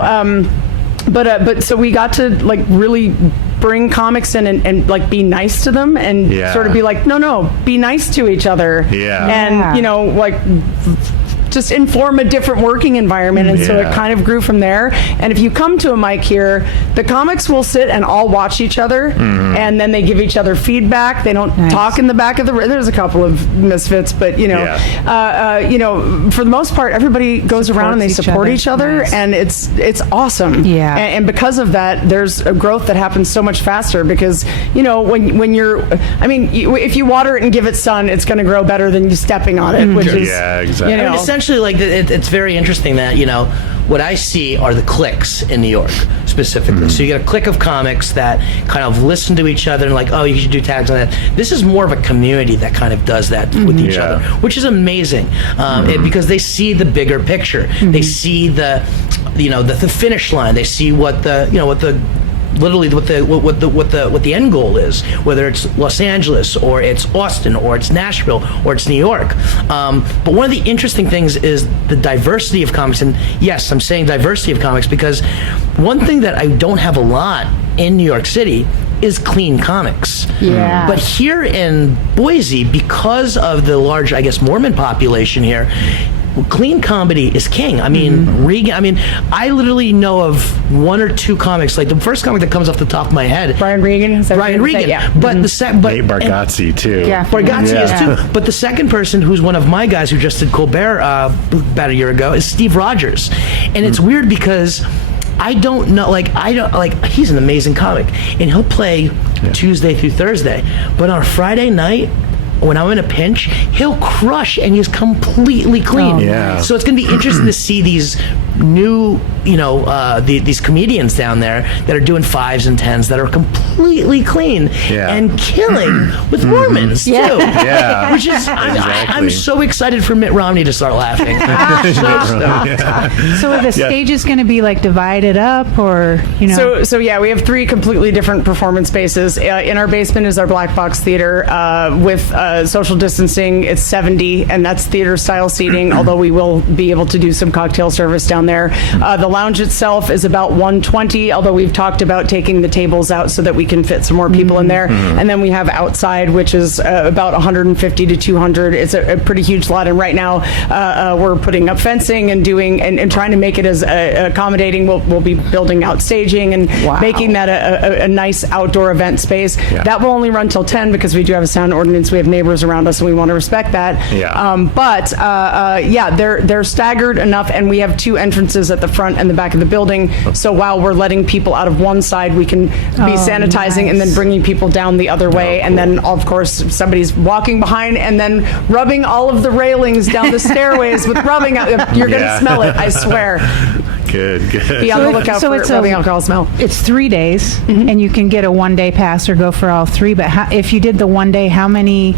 but so we got to like really bring comics in and like be nice to them and sort of be like, no, be nice to each other. And, you know, like just inform a different working environment. And so it kind of grew from there. And if you come to a mic here, the comics will sit and all watch each other, and then they give each other feedback. They don't talk in the back of the room. There's a couple of misfits, but you know, for the most part, everybody goes around and they support each other, and it's awesome. And because of that, there's a growth that happens so much faster, because you know, when you're, I mean, if you water it and give it sun, it's going to grow better than you stepping on it, which is exactly. You know, I mean, essentially, like it's very interesting that, you know, what I see are the cliques in New York specifically. So you get a clique of comics that kind of listen to each other and like, oh, you should do tags on that. This is more of a community that kind of does that with each other, which is amazing, because they see the bigger picture. They see the, you know, the finish line. They see what the, you know, what the literally what the end goal is, whether it's Los Angeles or it's Austin or it's Nashville or it's New York. But one of the interesting things is the diversity of comics. And yes, I'm saying diversity of comics because one thing that I don't have a lot in New York City is clean comics. But here in Boise, because of the large, I guess, Mormon population here, clean comedy is king. I mean, Regan. I mean, I literally know of one or two comics. Like the first comic that comes off the top of my head, Brian Regan. Brian Regan. But the Nate Bargatze too. Bargatze is too. But the second person, who's one of my guys who just did Colbert about a year ago, is Steve Rogers. And it's weird because I don't know, he's an amazing comic, and he'll play Tuesday through Thursday. But on a Friday night, when I'm in a pinch, he'll crush, and he's completely clean. So it's going to be interesting to see these new, you know, these comedians down there that are doing 5s and 10s that are completely clean and killing with Mormons too. Which is, I'm so excited for Mitt Romney to start laughing. So are the stages going to be like divided up, or you know? So we have 3 completely different performance spaces. In our basement is our black box theater with social distancing. It's 70, and that's theater style seating. Although we will be able to do some cocktail service down there. The lounge itself is about 120. Although we've talked about taking the tables out so that we can fit some more people in there. And then we have outside, which is about 150 to 200. It's a pretty huge lot. And right now we're putting up fencing and doing and trying to make it as accommodating. We'll be building out staging and making that a nice outdoor event space. That will only run till 10 because we do have a sound ordinance. We have neighbors around us, and we want to respect that. They're staggered enough, and we have 2 entrances at the front and the back of the building. So while we're letting people out of one side, we can be sanitizing and then bringing people down the other way. And then, of course, somebody's walking behind and then rubbing all of the railings down the stairways with rubbing. You're going to smell it, I swear. Good. Be on the lookout for rubbing alcohol smell. It's 3 days, and you can get a 1-day pass or go for all 3. But if you did the 1 day, how many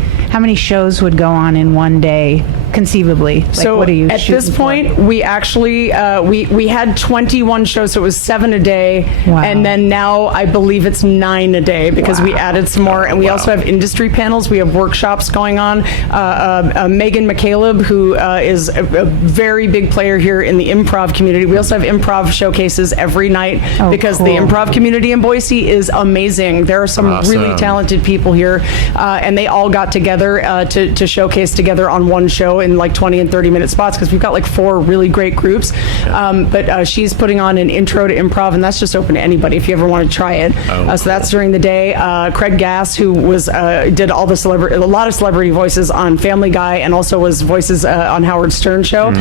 shows would go on in 1 day, conceivably? Like, so what are you at this point, we actually we had 21 shows, so it was 7 a day, and then now I believe it's 9 a day because we added some more, and we also have industry panels. We have workshops going on. Megan McCaleb, who is a very big player here in the improv community. We also have improv showcases every night because the improv community in Boise is amazing. There are some really talented people here, and they all got together to showcase together on one show. in like 20 and 30-minute spots because we've got like 4 really great groups. But she's putting on an intro to improv, and that's just open to anybody if you ever want to try it. So that's during the day. Craig Gass, who was did all the a lot of celebrity voices on Family Guy, and also was voices on Howard Stern show.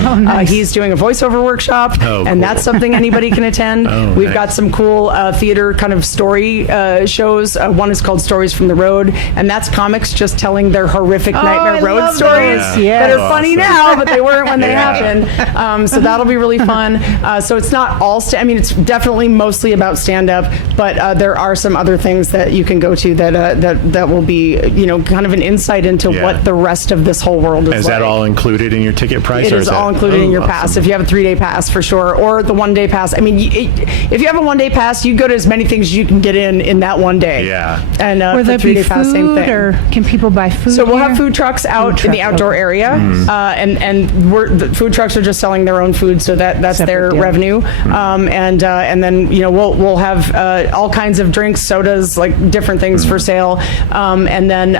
He's doing a voiceover workshop, and that's something anybody can attend. We've got some cool theater kind of story shows. One is called Stories from the Road, and that's comics just telling their horrific Nightmare Road stories that are funny now, but they weren't when they happened. So that'll be really fun. So it's not all it's definitely mostly about stand-up, but there are some other things that you can go to that will be, kind of an insight into what the rest of this whole world is like. Is that all included in your ticket price? It is all included in your pass. If you have a 3-day pass, for sure, or the 1-day pass. I mean, if you have a 1-day pass, you go to as many things as you can get in that one day. Yeah. And Will there for 3-day be pass, same food, thing. or can people buy food? So we'll here? have food trucks out in the outdoor area, and the food trucks are just selling their own food, so that's their revenue. And then we'll have all kinds of drinks, sodas, like different things for sale. And then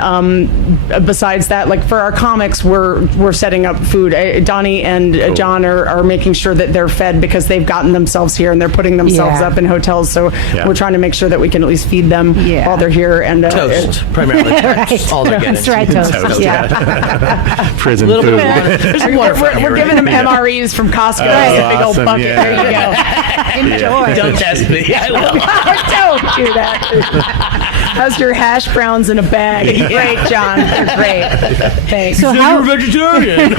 besides that, like for our comics, we're setting up food. Donnie and Jon are making sure that they're fed because they've gotten themselves here and they're putting themselves up in hotels. So we're trying to make sure that we can at least feed them while they're here. And toast, primarily toast. All they're getting. That's right, toast. Prison Little food. bit of water. There's some water for you, we're giving them MREs from Costco. A big old awesome, bucket. yeah. There you go. Enjoy. Don't test me. I will. Don't do that. How's your hash browns in a bag? Great, Jon. They're great. Thanks. So You're vegetarian.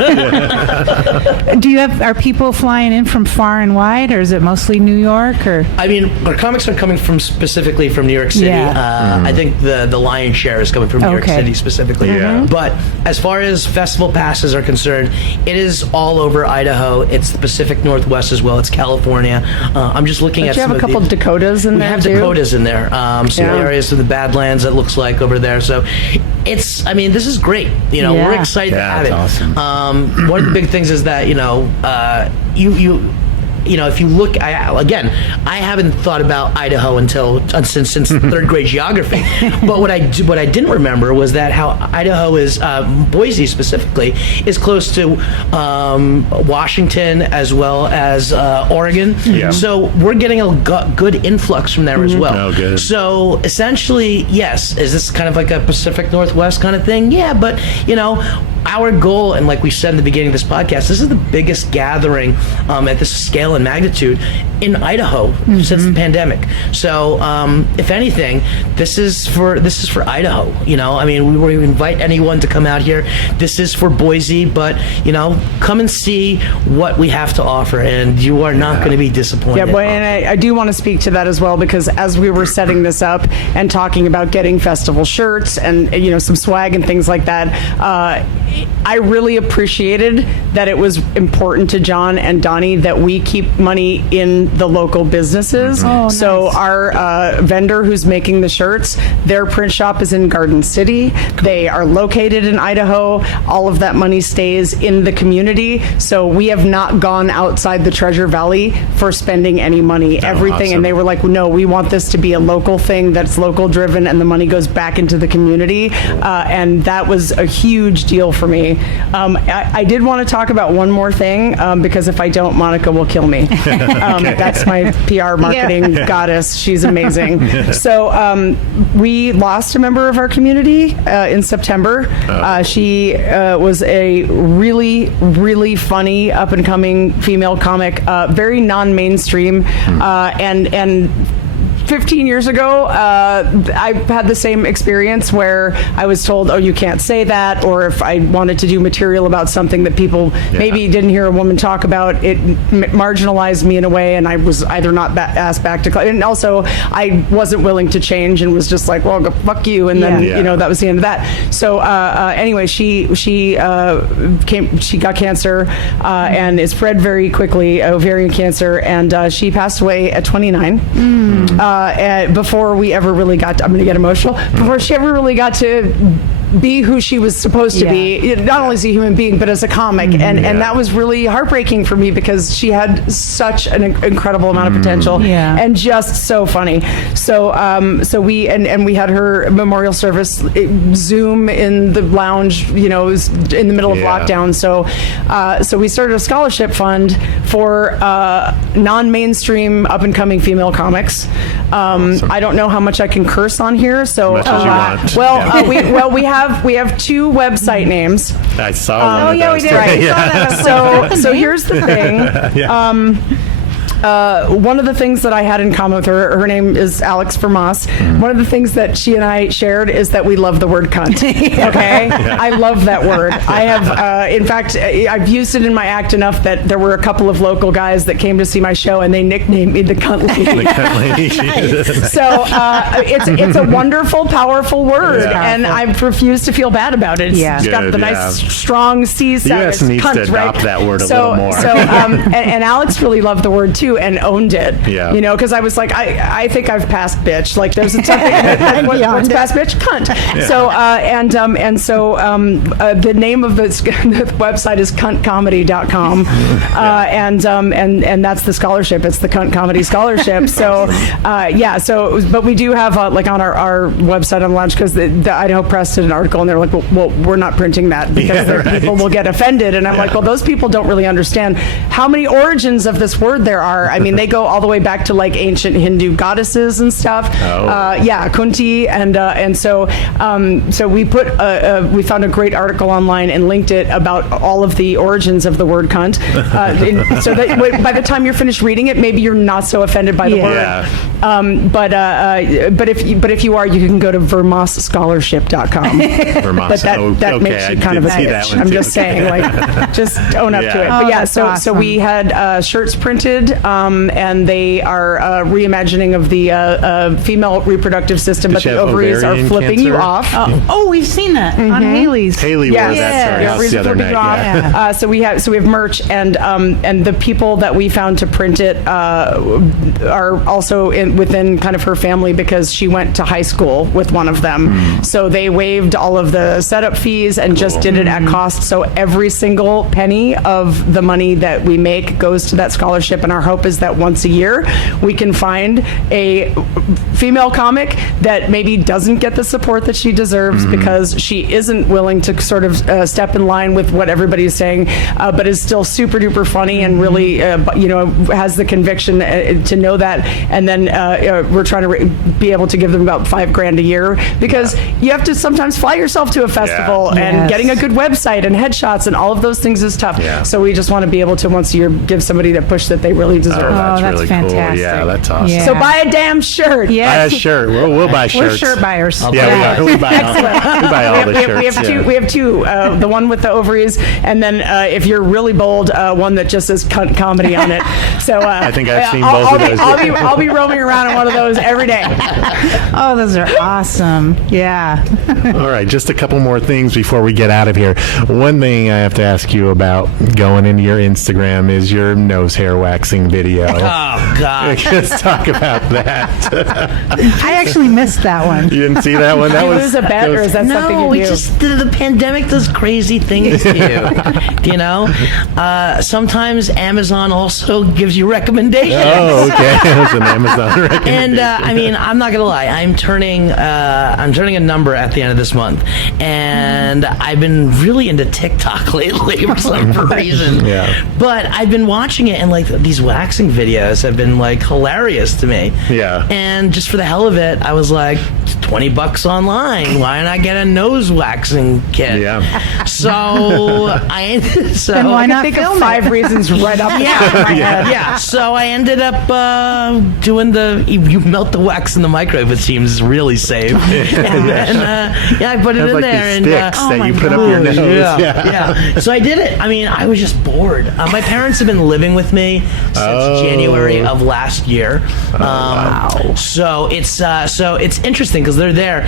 are people flying in from far and wide, or is it mostly New York? Or I mean, our comics are coming specifically from New York City. Yeah. I think the lion's share is coming from New York City specifically. Yeah. But as far as festival passes are concerned, it is all over Idaho. It's the Pacific Northwest as well. It's California. I'm just looking at you have some a couple of the, Dakotas in we there have too. Dakotas in there. Some areas of the Badlands it looks like over there. So this is great. We're excited to have it. Awesome. One of the big things is that if you look, I haven't thought about Idaho since third grade geography. But what I didn't remember was that how Idaho is, Boise specifically, is close to Washington as well as Oregon. Yeah. So we're getting a good influx from there as well. Oh, good. So essentially, yes, is this kind of like a Pacific Northwest kind of thing? Yeah, but our goal, and like we said in the beginning of this podcast, this is the biggest gathering at this scale and magnitude in Idaho since the pandemic. So, if anything, this is for Idaho. We invite anyone to come out here. This is for Boise, but come and see what we have to offer, and you are not going to be disappointed. Yeah, and I do want to speak to that as well, because as we were setting this up and talking about getting festival shirts and some swag and things like that, I really appreciated that it was important to Jon and Donnie that we keep money in the local businesses. So our vendor who's making the shirts, their print shop is in Garden City. They are located in Idaho. All of that money stays in the community. So we have not gone outside the Treasure Valley for spending any money. Everything. Awesome. And they were like, no, we want this to be a local thing that's local driven, and the money goes back into the community. And that was a huge deal for me. I did want to talk about one more thing, because if I don't, Monica will kill me. That's my PR marketing goddess. She's amazing. So we lost a member of our community in September. She was a really, really funny up-and-coming female comic, very non-mainstream, and 15 years ago, I had the same experience where I was told, oh, you can't say that, or if I wanted to do material about something that people maybe didn't hear a woman talk about, it marginalized me in a way, and I was either not asked back to class. And also, I wasn't willing to change and was just like, well, go fuck you, and then, that was the end of that. So anyway, she got cancer, and it spread very quickly, ovarian cancer, and she passed away at 29. Before we ever really got to, I'm going to get emotional, before she ever really got to be who she was supposed to be, not only as a human being, but as a comic. And that was really heartbreaking for me because she had such an incredible amount of potential and just so funny. So we had her memorial service Zoom in the lounge, it was in the middle of lockdown. So we started a scholarship fund for non-mainstream up-and-coming female comics. I don't know how much I can curse on here, so Much as you want. we have two website names. I saw one of those. We did. Right. So here's the thing. One of the things that I had in common with her name is Alex Vermas. One of the things that she and I shared is that we love the word cunt. Okay? I love that word. I have, in fact, I've used it in my act enough that there were a couple of local guys that came to see my show and they nicknamed me the cunt lady. The cunt lady. So it's a wonderful, powerful word, and I refuse to feel bad about it. It's got the nice, strong C sound. U.S. needs cunt, to adopt right? that word a little more. And Alex really loved the word too and owned it. Yeah. Because I was like, I think I've passed bitch. Like there's something what's past bitch? Cunt. Yeah. So the name of the website is cuntcomedy.com. And that's the scholarship. It's the Cunt Comedy Scholarship. But we do have on our website on launch because the Idaho Press did an article and they're like, well, we're not printing that because people will get offended. And I'm like, well, those people don't really understand how many origins of this word there are. I mean, they go all the way back to like ancient Hindu goddesses and stuff. Kunti, and so we we found a great article online and linked it about all of the origins of the word cunt, so that by the time you're finished reading it, maybe you're not so offended by the word. But if you are, you can go to vermosscholarship.com. Vermoss. But that makes you kind of a bitch. I'm just saying, like, just own up to it. But so we had shirts printed, and they are reimagining of the female reproductive system, but the ovaries are flipping you off. Oh, we've seen that on Haley's. Haley wore that to our house the other night. So we have merch, and the people that we found to print it are also within kind of her family because she went to high school with one of them. So they waived all of the setup fees and just did it at cost. So every single penny of the money that we make goes to that scholarship, and our hope is that once a year we can find a female comic that maybe doesn't get the support that she deserves because she isn't willing to sort of step in line with what everybody is saying, but is still super duper funny and really has the conviction to know that. And then we're trying to be able to give them about $5,000 a year because you have to sometimes fly yourself to a festival and getting a good website and headshots and all of those things is tough. So we just want to be able to once a year give somebody the push that they really deserve. That's really really fantastic. cool. Yeah, that's awesome. Yeah. So buy a damn shirt. Yes. Buy a shirt. We'll buy shirts. We're shirt buyers. We are. We buy all the shirts. We have two. The one with the ovaries, and then if you're really bold, one that just says cunt comedy on it. So I think I've seen both of those. I'll be roaming around in one of those every day. Oh, those are awesome. Yeah. All right, just a couple more things before we get out of here. One thing I have to ask you about going into your Instagram is your nose hair waxing video. Oh, God. Let's talk about that. I actually missed that one. You didn't see that one? That Did you lose a bet, or is that something you do? No, the pandemic does crazy things to you. Sometimes Amazon also gives you recommendations. Oh, okay. It was an Amazon recommendation. And I'm not gonna lie, I'm turning a number at the end of this month, and I've been really into TikTok lately for some reason. Yeah. But I've been watching it, and like these waxing videos have been like hilarious to me. Yeah. And just for the hell of it, I was like, $20 online. Why not get a nose waxing kit? Yeah. So Then why not think film of 5 reasons right up the top of my head. yeah. So I ended up doing you melt the wax in the microwave. It seems really safe. I put it in like there, these and sticks that you put up your nose. Yeah. So I did it. I mean, I was just bored. My parents have been living with me since since January of last year. Wow. So it's interesting because they're there,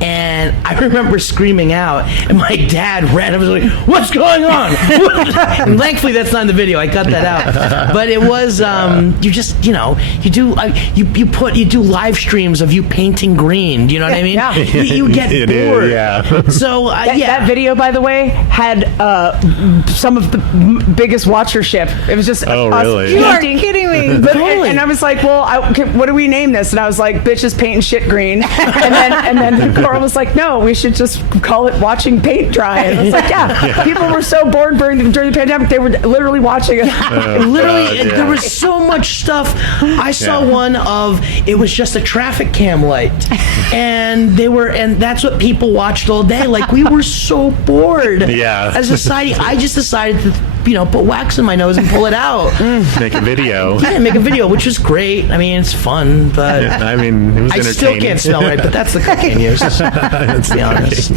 and I remember screaming out, and my dad ran up and was like, "What's going on?" And thankfully, that's not in the video. I cut that out. But it was you just you do live streams of you painting green. Do you know what I mean? Yeah. You get It bored. is, yeah. So That video, by the way, had some of the biggest watchership. It was just Oh, us really? You are painting. kidding me. But, Totally. and I was like, well, what do we name this? And I was like, bitches painting shit green. And then Cora was like, no, we should just call it watching paint dry. And I was like, yeah. People were so bored during the pandemic, they were literally watching it. Literally, God, yeah. there was so much stuff. I saw Yeah. one of it was just a traffic cam light, and that's what people watched all day. Like, we were so bored. Yeah. As a society, I just decided to put wax in my nose and pull it out. Make a video. Yeah, make a video, which was great. I mean, it's fun, but I mean, it was I entertaining. still can't smell right. But that's the cocaine use. Let's be honest.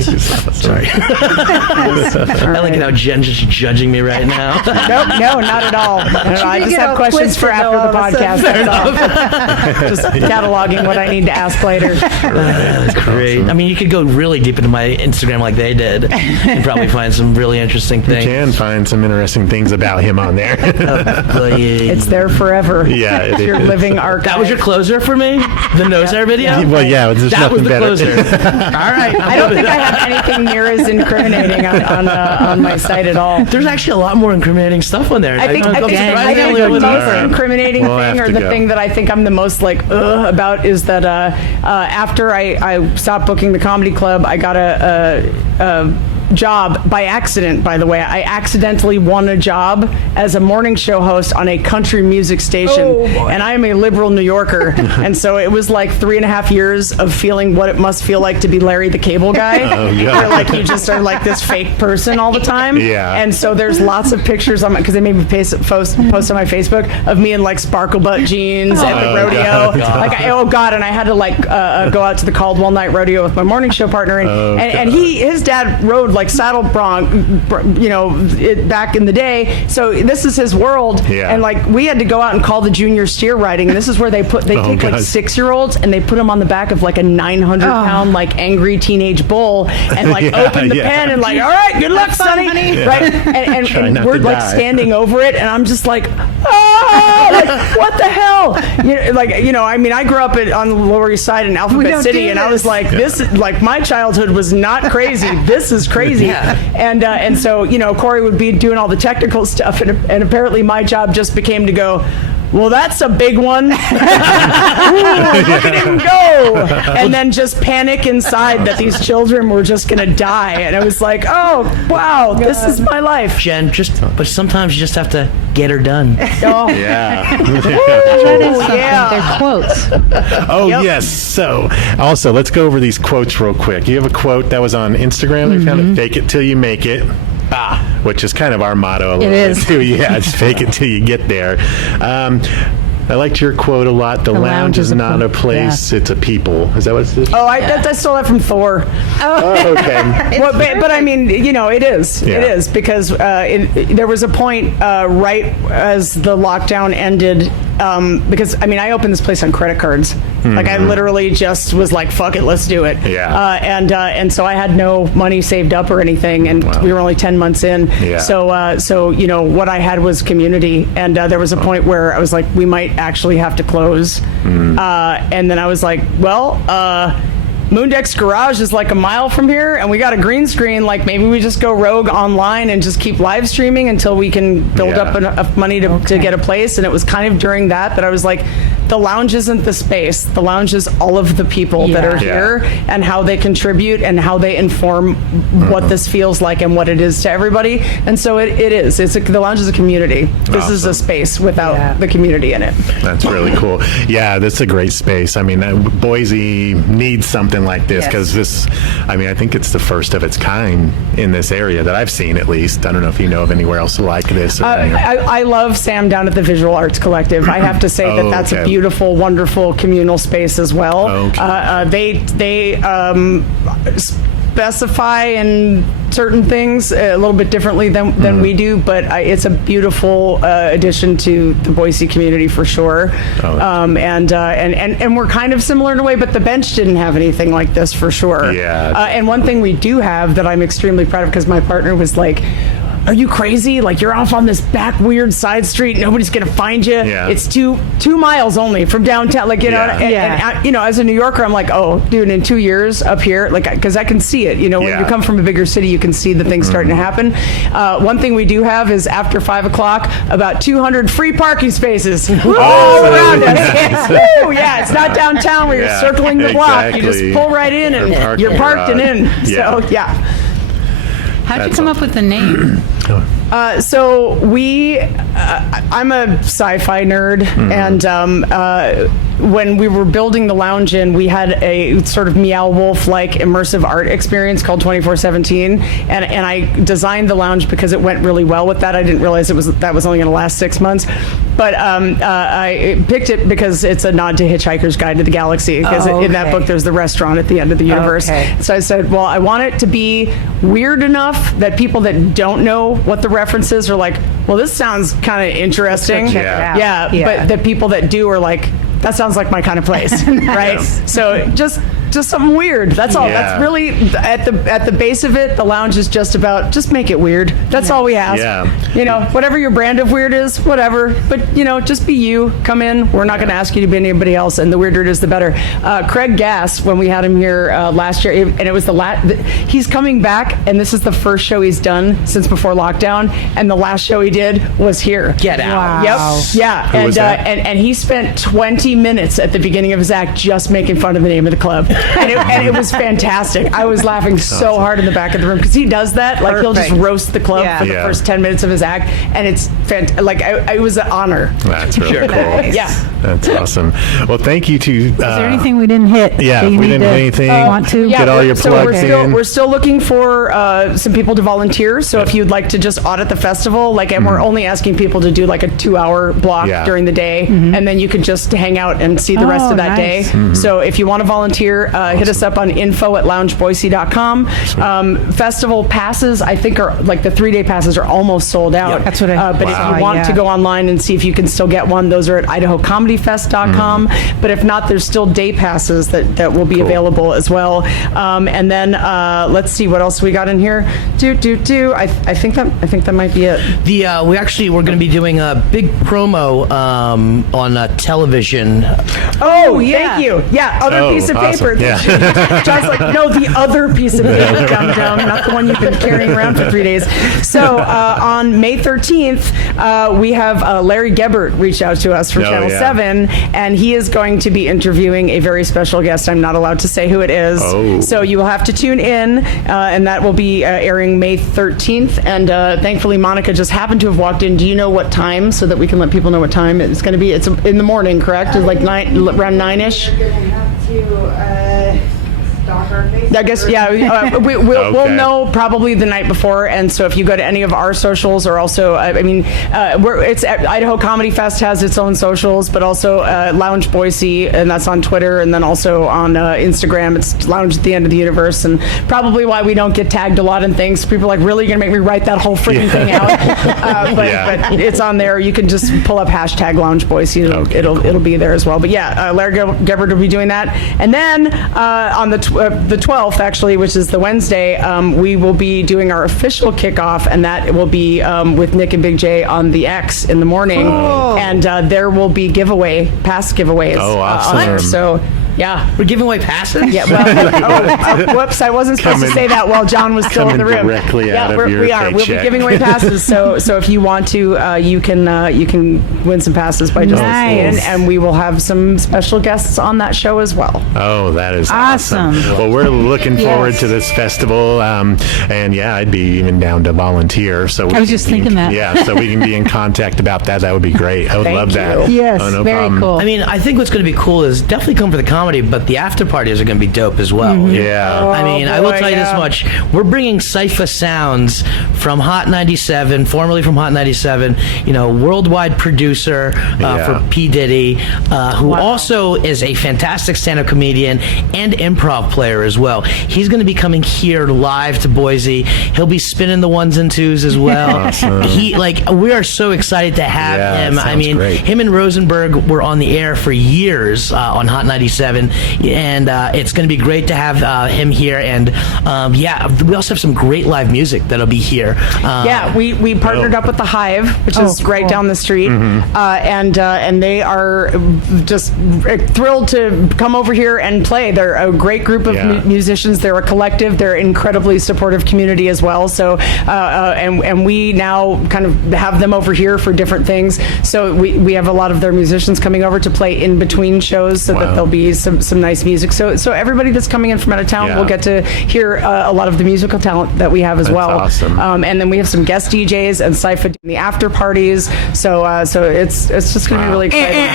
Sorry. I like it how Jen's just judging me right now. Nope, no, not at all. I just get have all questions for twisted, after though, the all of a podcast. That's all. Just cataloging what I need to ask later. That's great. I mean, you could go really deep into my Instagram like they did and probably find some really interesting things. Can find some interesting things about him on there. It's there forever. Yeah, it It's your is. living archive. That was your closer for me? The nose hair video? Well, yeah, there's That was nothing the better. closer. All right. I don't think I have anything near as incriminating on my site at all. There's actually a lot more incriminating stuff on there. I think I'm the surprisingly most Alright. incriminating We'll thing, have or to the go. thing that I think I'm the most like about, is that after I stopped booking the comedy club, I got a job by accident. By the way, I accidentally won a job as a morning show host on a country music station, and I am a liberal New Yorker, and so it was like 3.5 years of feeling what it must feel like to be Larry the Cable Guy, God. where like you just are like this fake person all the time. Yeah. And so there's lots of pictures on my, because they made me post on my Facebook of me in like sparkle butt jeans at the rodeo. Oh God, and I had to like go out to the Caldwell Night Rodeo with my morning show partner, and his dad rode like saddle bronc, back in the day. So this is his world, Yeah. and like we had to go out and call the junior steer riding, and this is where they take like God. 6-year-olds and they put them on the back of like a 900-pound like angry teenage bull, and like Yeah, open the yeah. pen and like, all right, good luck, fun, Sonny, honey. right? Try And not we're to like die. standing over it, and I'm just like, like what the hell? I mean, I grew up on the Lower East Side in Alphabet don't City, do and I was this. like, this is like my childhood was not crazy. This is crazy. Yeah. And so Corey would be doing all the technical stuff, and apparently my job just became to go, well, that's a big one. Ooh, look at him go. And then just panic inside that these children were just going to die. And I was like, oh, wow, this is my life. Jen, but sometimes you just have to get her done. Oh, Yeah. That is something. yeah. They're quotes. Oh, Yep. yes. So, also, let's go over these quotes real quick. You have a quote that was on Instagram. I found it, fake it till you make it. Which is kind of our motto a little bit, is. too. Yeah, just fake it till you get there. I liked your quote a lot. The lounge is not a place, it's a people. Is that what it is? Oh, I stole that from Thor. Oh, okay. Well, but I mean, it is. Yeah. It is, because there was a point right as the lockdown ended, because I mean, I opened this place on credit cards. Like I literally just was like, "Fuck it, let's do it." Yeah. And so I had no money saved up or anything, and we were only 10 months in. Yeah. So what I had was community, and there was a point where I was like, we might actually have to close, and then I was like, well. Moondeck's garage is like a mile from here, and we got a green screen. Like, maybe we just go rogue online and just keep live streaming until we can build Yeah. up enough money to get a place. And it was kind of during that I was like, the lounge isn't the space. The lounge is all of the people that are Yeah. here, and how they contribute and how they inform what this feels like and what it is to everybody. And so it is. The lounge is a community. This is a Awesome. space without the community in it. That's really cool. Yeah, this is a great space. I mean, Boise needs something like this, because I think it's the first of its kind in this area that I've seen, at least. I don't know if you know of anywhere else like this. I love Sam down at the Visual Arts Collective. I have to say that that's a Okay. beautiful, wonderful communal space as well. Okay. They specify and certain things a little bit differently than we do, but it's a beautiful addition to the Boise community for sure. And we're kind of similar in a way, but the bench didn't have anything like this for sure. Yeah. And one thing we do have that I'm extremely proud of, because my partner was like, are you crazy? Like, you're off on this back weird side street. Nobody's going to find you. Yeah. It's 2 miles only from downtown. Like, you know, and you know, as a New Yorker, I'm like, oh, dude, in 2 years up here, like, because I can see it. You know, when you come from a bigger city, you can see the things starting to happen. One thing we do have is after 5 o'clock, about 200 free parking spaces all around us. Woo! Yeah, it's not downtown where you're circling the block. You just pull right in and you're parked and in. So, yeah. How'd you come up with the name? So I'm a sci-fi nerd, and when we were building the Lounge Inn, we had a sort of Meow Wolf-like immersive art experience called 24/17, and I designed the lounge because it went really well with that. I didn't realize that was only going to last 6 months, but I picked it because it's a nod to Hitchhiker's Guide to the Galaxy, because in that book there's the restaurant at the end of the universe. So I said, well, I want it to be weird enough that people that don't know what the references are like, well, this sounds kind of interesting. Check it out. Yeah, but the people that do are like, that sounds like my kind of place, right? So just something weird. That's all. Yeah. That's really at the base of it. The lounge is just about just make it weird. That's all we ask. Yeah. You know, whatever your brand of weird is, whatever. But you know, just be you. Come in. We're not going to ask you to be anybody else. And the weirder it is, the better. Craig Gass, when we had him here last year, and it was he's coming back, and this is the first show he's done since before lockdown, and the last show he did was here. Get out. Wow. Yep. Yeah. Who was that? And he spent 20 minutes at the beginning of his act just making fun of the name of the club. And it was fantastic. I was laughing so hard in the back of the room, because he does that. Like, he'll just roast the club for the first 10 minutes of his act, and it's like, it was an honor. That's really cool. Nice. Yeah. That's awesome. Well, thank you to. Is there anything we didn't hit? Yeah, that you we need didn't to hit anything. Want to? Get all your so plugs in. we're still looking for some people to volunteer. So if you'd like to just audit the festival, like, and we're only asking people to do like a 2-hour block during the day, and then you could just hang out and see the rest of that day. So if you want to volunteer, hit us up on info@loungeboise.com. Festival passes, I think, are like the 3-day passes are almost sold out. That's what I But if you want to go online and see if you can still get one, those are at Idahocomedyfest.com. But if not, there's still day passes that will be available as well. And then let's see what else we got in here. I think that might be it. We're going to be doing a big promo on television. Oh, thank you. Yeah, other piece of awesome. paper. Yeah. John's like, no, the other piece of paper, down, not the one you've been carrying around for 3 days. So on May 13th, we have Larry Gebert reach out to us from Channel 7, and he is going to be interviewing a very special guest. I'm not allowed to say who it is. So you will have to tune in, and that will be airing May 13th. And thankfully, Monica just happened to have walked in. Do you know what time, so that we can let people know what time it's going to be? It's in the morning, correct? It's like around 9-ish? You're going to have to stalk our Facebook. I guess, we'll know probably the night before. And so if you go to any of our socials, or also, it's Idaho Comedy Fest has its own socials, but also Loungeboise, and that's on Twitter, and then also on Instagram, it's Lounge at the End of the Universe, and probably why we don't get tagged a lot in things. People are like, really, you're gonna make me write that whole freaking thing out? But it's on there. You can just pull up hashtag Loungeboise. It'll be there as well. But yeah, Larry Gebert will be doing that. And then on the 12th, actually, which is the Wednesday, we will be doing our official kickoff, and that will be with Nick and Big J on the X in the morning. And there will be pass giveaways on there. So yeah, we're giving away passes. Yeah, well, whoops, I wasn't supposed to say that while John was still in the room. Directly out of your we are. We'll be giving away passes. So if you want to, you can win some passes by just listening in, and we will have some special guests on that show as well. Oh, that is awesome. Well, we're looking forward to this festival, and I'd be even down to volunteer. So I was just thinking that. Yeah, so we can be in contact about that. That would be great. I would love that. Yes, no very problem. cool. I mean, I think what's going to be cool is definitely come for the comedy comedy, but the after parties are going to be dope as well. Yeah. I mean, I will boy, tell you this yeah. much. We're bringing Cypher Sounds from Hot 97, formerly from Hot 97, worldwide producer for P. Diddy, who also is a fantastic stand-up comedian and improv player as well. He's going to be coming here live to Boise. He'll be spinning the ones and twos as well. Awesome. We are so excited to have him. I sounds mean, great. him and Rosenberg were on the air for years on Hot 97, and it's going to be great to have him here. And we also have some great live music that'll be here. We partnered up with the Hive, which is right cool. down the street, and they are just thrilled to come over here and play. They're a great group of musicians. They're a collective. They're an incredibly supportive community as well. So, and we now kind of have them over here for different things. So we have a lot of their musicians coming over to play in between shows, so that there'll be some nice music. So everybody that's coming in from out of town will get to hear a lot of the musical talent that we have as well. Awesome. And then we have some guest DJs and Cypher doing the after parties. So it's just going to be really exciting.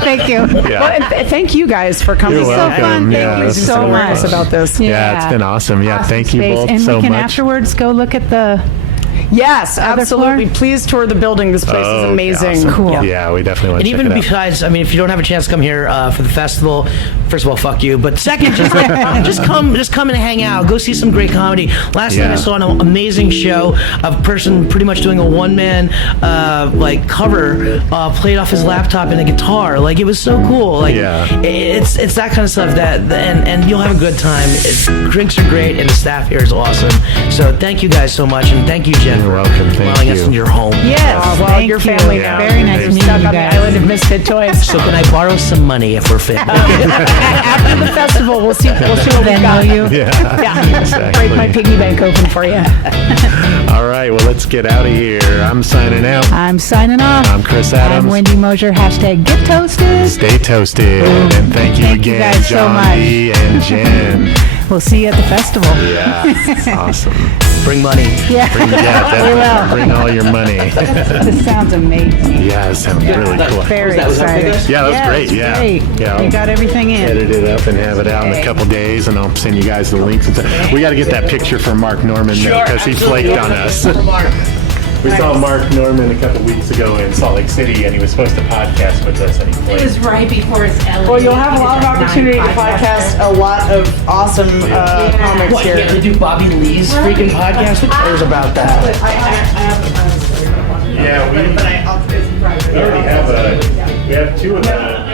Thank you. Yeah. Well, and thank you guys for coming. You're So welcome. fun. Yeah, Thank you this is so awareness much about this. Yeah, it's been awesome. Yeah, thank you space. both and so we can much. afterwards go look at the Yes, Other absolutely. floor? Please tour the building. This place is amazing. Awesome. Cool. Yeah, we definitely want And to check even it out. besides, I mean, if you don't have a chance to come here for the festival, first of all, fuck you. But second, just come and hang out. Go see some great comedy. Last night I saw an amazing show of a person pretty much doing a one-man cover, played off his laptop and a guitar. Like, it was so cool. Like, it's that kind of stuff and you'll have a good time. Drinks are great and the staff here is awesome. So thank you guys so much, and thank you, Jen, You're for welcome. Thank allowing us you. into your home. Yes, well, Thank your you. family Yeah. now. Very nice You're meeting stuck you on the guys. island of misfit toys. So can I borrow some money if we're fit? After the festival, we'll see what we've Then got. will you? Yeah, Exactly. break my piggy bank open for you. All right, well, let's get out of here. I'm signing out. I'm signing off. I'm Chris Adams. I'm Wendy Mosier. Hashtag get toasted. Stay toasted. And thank you Thank you again, guys so John much. B. and Jen. We'll see you at the festival. Yeah, it's awesome. Bring money. Yeah. Definitely. We will. Bring all your money. This sounds amazing. Yeah, it sounds really cool. Very Was that exciting. big? Yeah, that was Yeah, great. it's Yeah. great. Yeah. You got everything in. Edit it up and have it out in a couple days, and I'll send you guys the links. And stuff. We got to get that picture for Mark Norman because he flaked on us. We saw Mark Norman a couple weeks ago in Salt Lake City, and he was supposed to podcast with us, and he flaked. It was right before his LA. Well, you'll have a lot of opportunity to podcast a lot of awesome comics What, you here. have to do Bobby Lee's freaking podcast? Who cares about that? Yeah, we already have we have two of them.